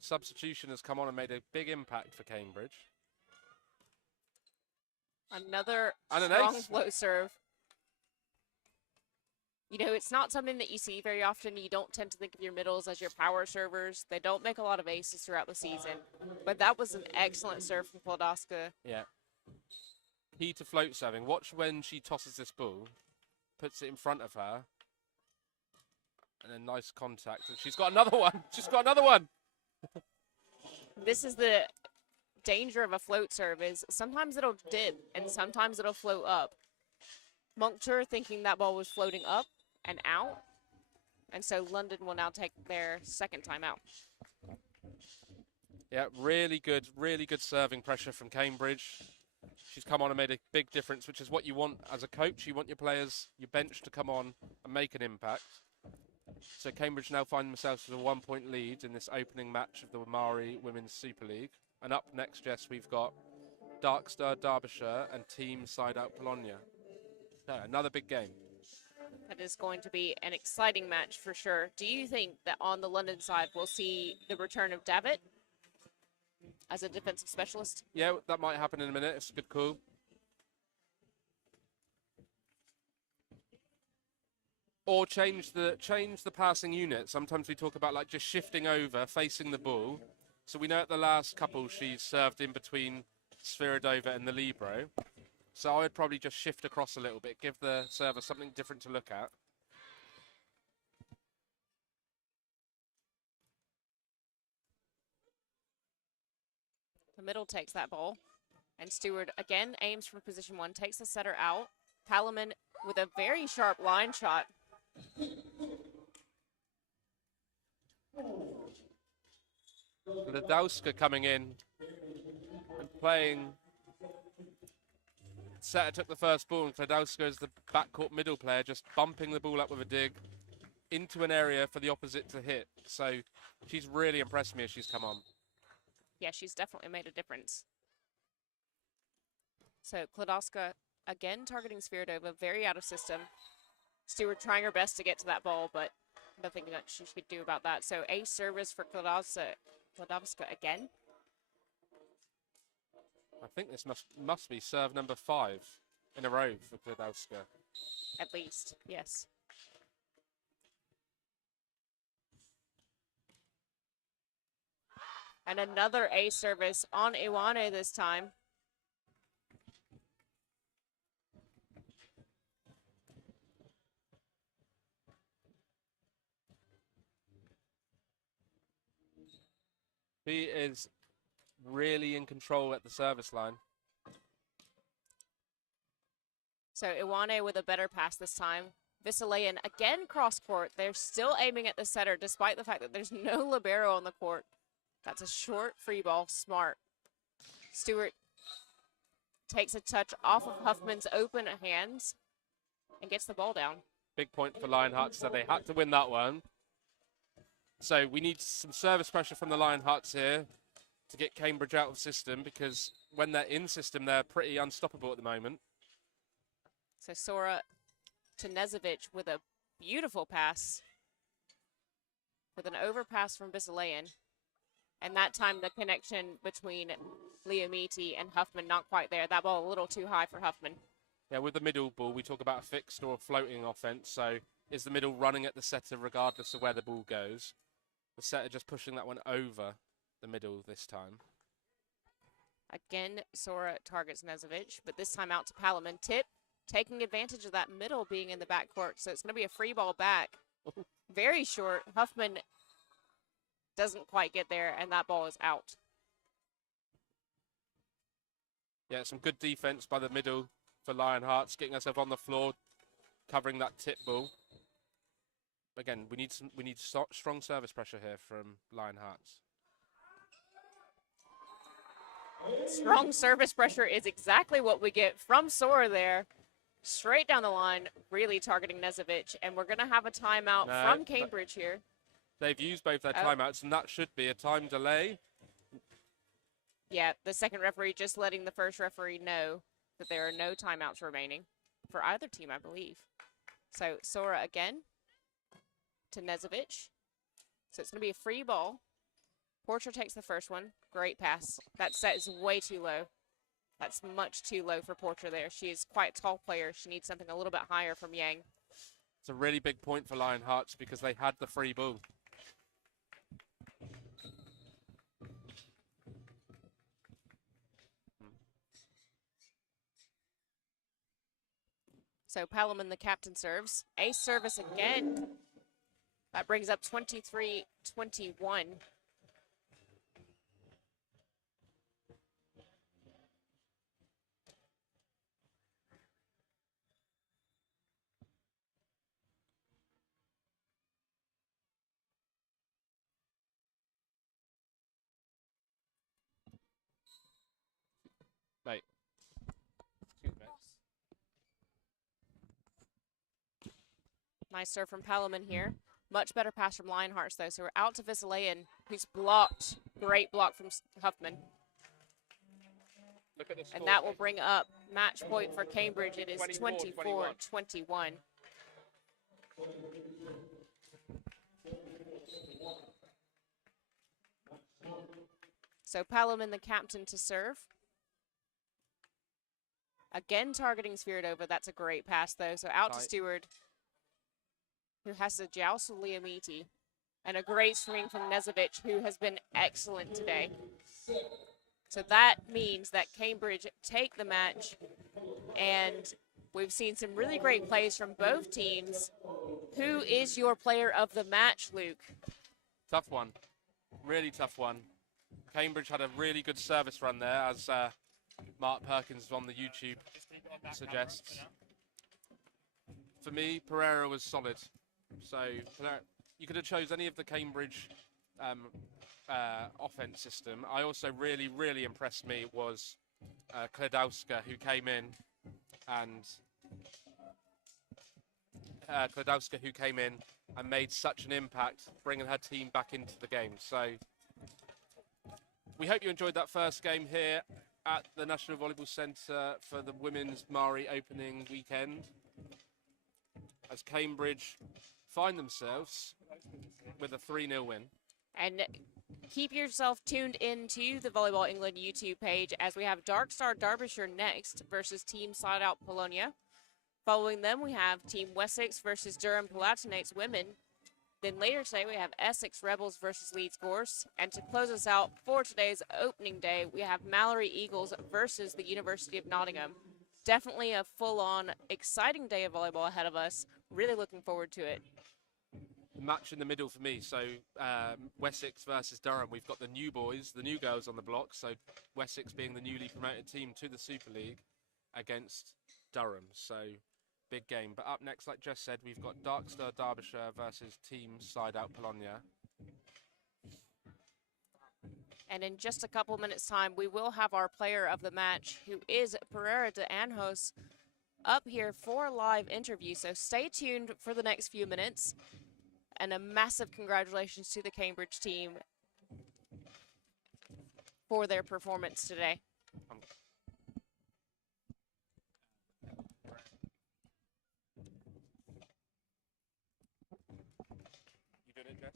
substitution has come on and made a big impact for Cambridge. Another And an strong ace. float serve. You know, it's not something that you see very often. You don't tend to think of your middles as your power servers. They don't make a lot of aces throughout the season. But that was an excellent serve from Klodowska. Yeah. Key to float serving. Watch when she tosses this ball, puts it in front of her, and then nice contact. And she's got another one. She's got another one. This is the danger of a float serve is sometimes it'll dip and sometimes it'll float up. Monctur thinking that ball was floating up and out. And so London will now take their second time out. Yeah, really good serving pressure from Cambridge. She's come on and made a big difference, which is what you want as a coach. You want your players, your bench to come on and make an impact. So Cambridge now find themselves with a 1 point lead in this opening match of the Mari Women's Super League. And up next, Jess, we've got Darkstar Derbyshire and Team Side Out Bologna. So another big game. That is going to be an exciting match for sure. Do you think that on the London side we'll see the return of Davitt as a defensive specialist? Yeah, that might happen in a minute. It's a good call. Or change the passing unit. Sometimes we talk about like just shifting over, facing the ball. So we know at the last couple she's served in between Sviridova and the libero. So I would probably just shift across a little bit, give the server something different to look at. The middle takes that ball. And Stewart again aims for position 1, takes the setter out. Palaman with a very sharp line shot. Klodowska coming in and playing. Setter took the first ball, and Klodowska is the backcourt middle player, just bumping the ball up with a dig into an area for the opposite to hit. So she's really impressed me as she's come on. Yeah, she's definitely made a difference. So Klodowska again targeting Sviridova, very out of system. Stewart trying her best to get to that ball, but nothing that she could do about that. So ace service for Klodowska again. I think this must be serve number 5 in a row for Klodowska. At least, yes. And another ace service on Iwane this time. He is really in control at the service line. So Iwane with a better pass this time. Vasileyan again cross court. They're still aiming at the setter despite the fact that there's no libero on the court. That's a short free ball. Smart. Stewart takes a touch off of Huffman's open hands and gets the ball down. Big point for Lionhearts, so they had to win that one. So we need some service pressure from the Lionhearts here to get Cambridge out of system, because when they're in system, they're pretty unstoppable at the moment. So Sora to Nezovic with a beautiful pass, with an overpass from Vasileyan. And that time the connection between Liamiti and Huffman not quite there. That ball a little too high for Huffman. Yeah, with the middle ball, we talk about a fixed or a floating offense. So is the middle running at the setter regardless of where the ball goes? The setter just pushing that one over the middle this time. Again, Sora targets Nezovic, but this time out to Palaman. Tip, taking advantage of that middle being in the backcourt. So it's going to be a free ball back. Very short. Huffman doesn't quite get there, and that ball is out. Yeah, some good defense by the middle for Lionhearts, getting herself on the floor, covering that tip ball. Again, we need strong service pressure here from Lionhearts. Strong service pressure is exactly what we get from Sora there. straight down the line, really targeting Nezovic. And we're going to have a timeout No, from Cambridge here. They've used both their timeouts, and that should be a time delay. Yeah, the second referee just letting the first referee know that there are no timeouts remaining for either team, I believe. So Sora again to Nezovic. So it's going to be a free ball. Porcher takes the first one. Great pass. That set is way too low. That's much too low for Porcher there. She is quite a tall player. She needs something a little bit higher from Yang. It's a really big point for Lionhearts because they had the free ball. So Palamon, the captain, serves. Ace service again. That brings up 23-21. Mate. Excuse me. Nice serve from Palamon here. Much better pass from Lionhearts, though. So we're out to Vasileyan, who's blocked. Great block from Huffman. Look at the score, And that will bring up match point for Cambridge. It is 24-21. So Palamon, the captain, to serve. Again, targeting Sviridova. That's a great pass, though. So out to Stewart, who has to joust with Liamiti. And a great swing from Nezovic, who has been excellent today. So that means that Cambridge take the match. And we've seen some really great plays from both teams. Who is your player of the match, Luke? Tough one. Really tough one. Cambridge had a really good service run there, as Mark Perkins on the YouTube suggests. For me, Pereira was solid. So you could have chose any of the Cambridge offense system. I also really impressed me was Kledowska, who came in and made such an impact, bringing her team back into the game. So we hope you enjoyed that first game here at the National Volleyball Centre for the Women's Mari opening weekend, as Cambridge find themselves with a 3-0 win. And keep yourself tuned into the Volleyball England YouTube page, as we have Dark Star Derbyshire next versus Team Side Out Polonia. Following them, we have Team Wessex versus Durham Palatinates women. Then later today, we have Essex Rebels versus Leeds Gorse. And to close us out for today's opening day, we have Mallory Eagles versus the University of Nottingham. Definitely a full-on, exciting day of volleyball ahead of us. Really looking forward to it. Match in the middle for me. So Wessex versus Durham. We've got the new boys, the new girls on the block. So Wessex being the newly promoted team to the Super League against Durham. So big game. But up next, like Jess said, we've got Darkstar Derbyshire versus Team Side Out Polonia. And in just a couple minutes' time, we will have our player of the match, who is Pereira de Anjos, up here for a live interview. So stay tuned for the next few minutes. And a massive congratulations to the Cambridge team for their performance today. You doing it, Jess?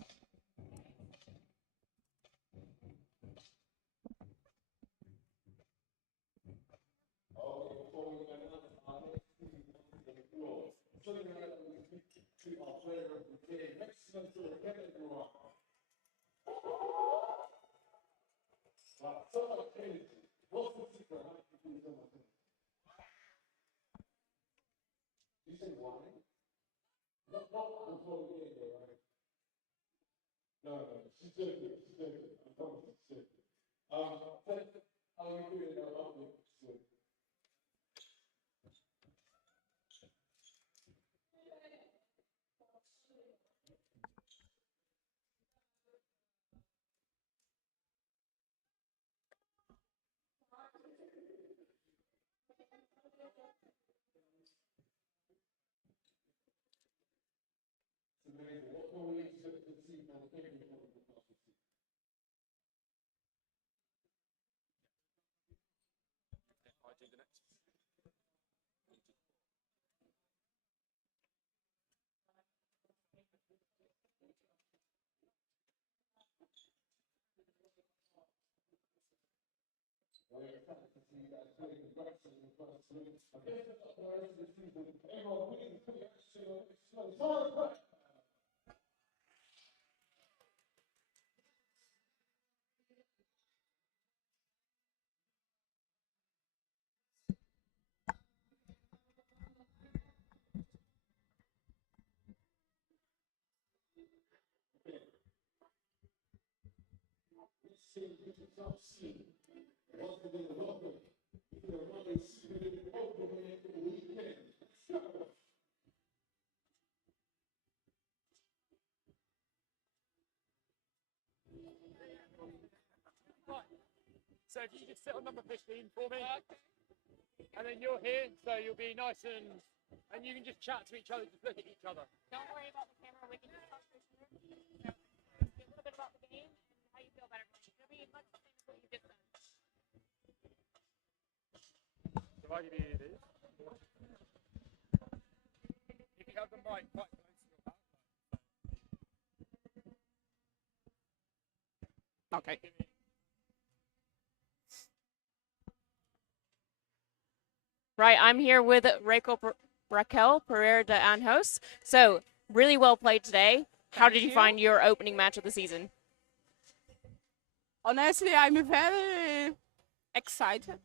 So if you just sit on number 15 for me, and then you're here, so you'll be nice and you can just chat to each other, just look at each other. Don't worry about the camera. We can just talk to each other. So, a little bit about the game and how you feel about everything. It'll be much the same as what you just done. So I'll give you these. If you have the mic quite close to your mouth. Okay. Right, I'm here with Raquel Pereira de Anjos. So, really well played today. How did you find your opening match of the season? Honestly, I'm very excited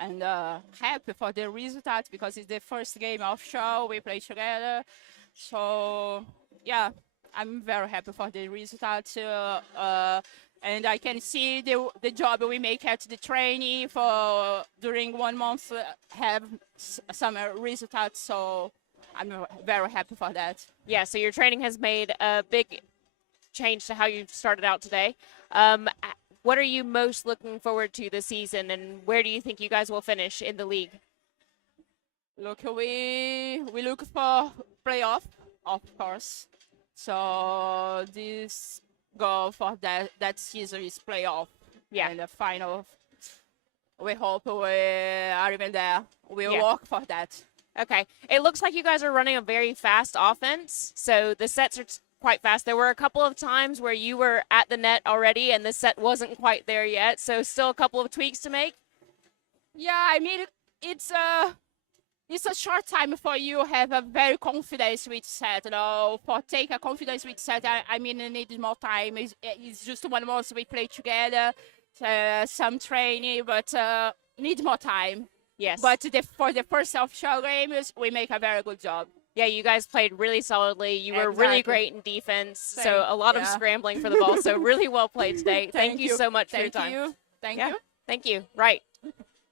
and happy for the result because it's the first game of show we play together. So, yeah, I'm very happy for the result. And I can see the job we make at the training for during 1 month have some results. So I'm very happy for that. Yeah, so your training has made a big change to how you started out today. What are you most looking forward to this season, and where do you think you guys will finish in the league? Look, we look for playoff, of course. So this goal for that season is playoff. Yeah. And the final, we hope we are even there. We'll work for that. Okay. It looks like you guys are running a very fast offense, so the sets are quite fast. There were a couple of times where you were at the net already and the set wasn't quite there yet, so still a couple of tweaks to make? Yeah, I mean, it's a short time for you have a very confidence with set. You know, for take a confidence with set, I mean, it needs more time. It's just 1 month we play together, some training, but need more time. Yes. But for the first self-show games, we make a very good job. Yeah, you guys played really solidly. You were really great in defense, so a lot of scrambling for the ball. So really well played today. Thank you so much for your time. Thank you. Thank you. Right.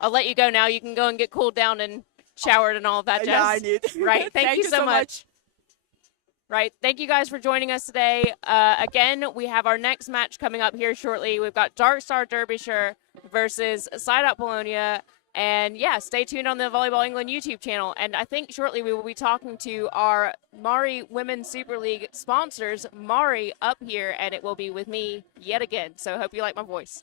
I'll let you go now. You can go and get cooled down and showered and all of that jazz. Yeah, I need. Right. Thank you so much. Right. Thank you guys for joining us today. Again, we have our next match coming up here shortly. We've got Dark Star Derbyshire versus Side Out Polonia. And yeah, stay tuned on the Volleyball England YouTube channel. And I think shortly we will be talking to our Mari Women's Super League sponsors, Mari, up here, and it will be with me yet again. So I hope you like my voice.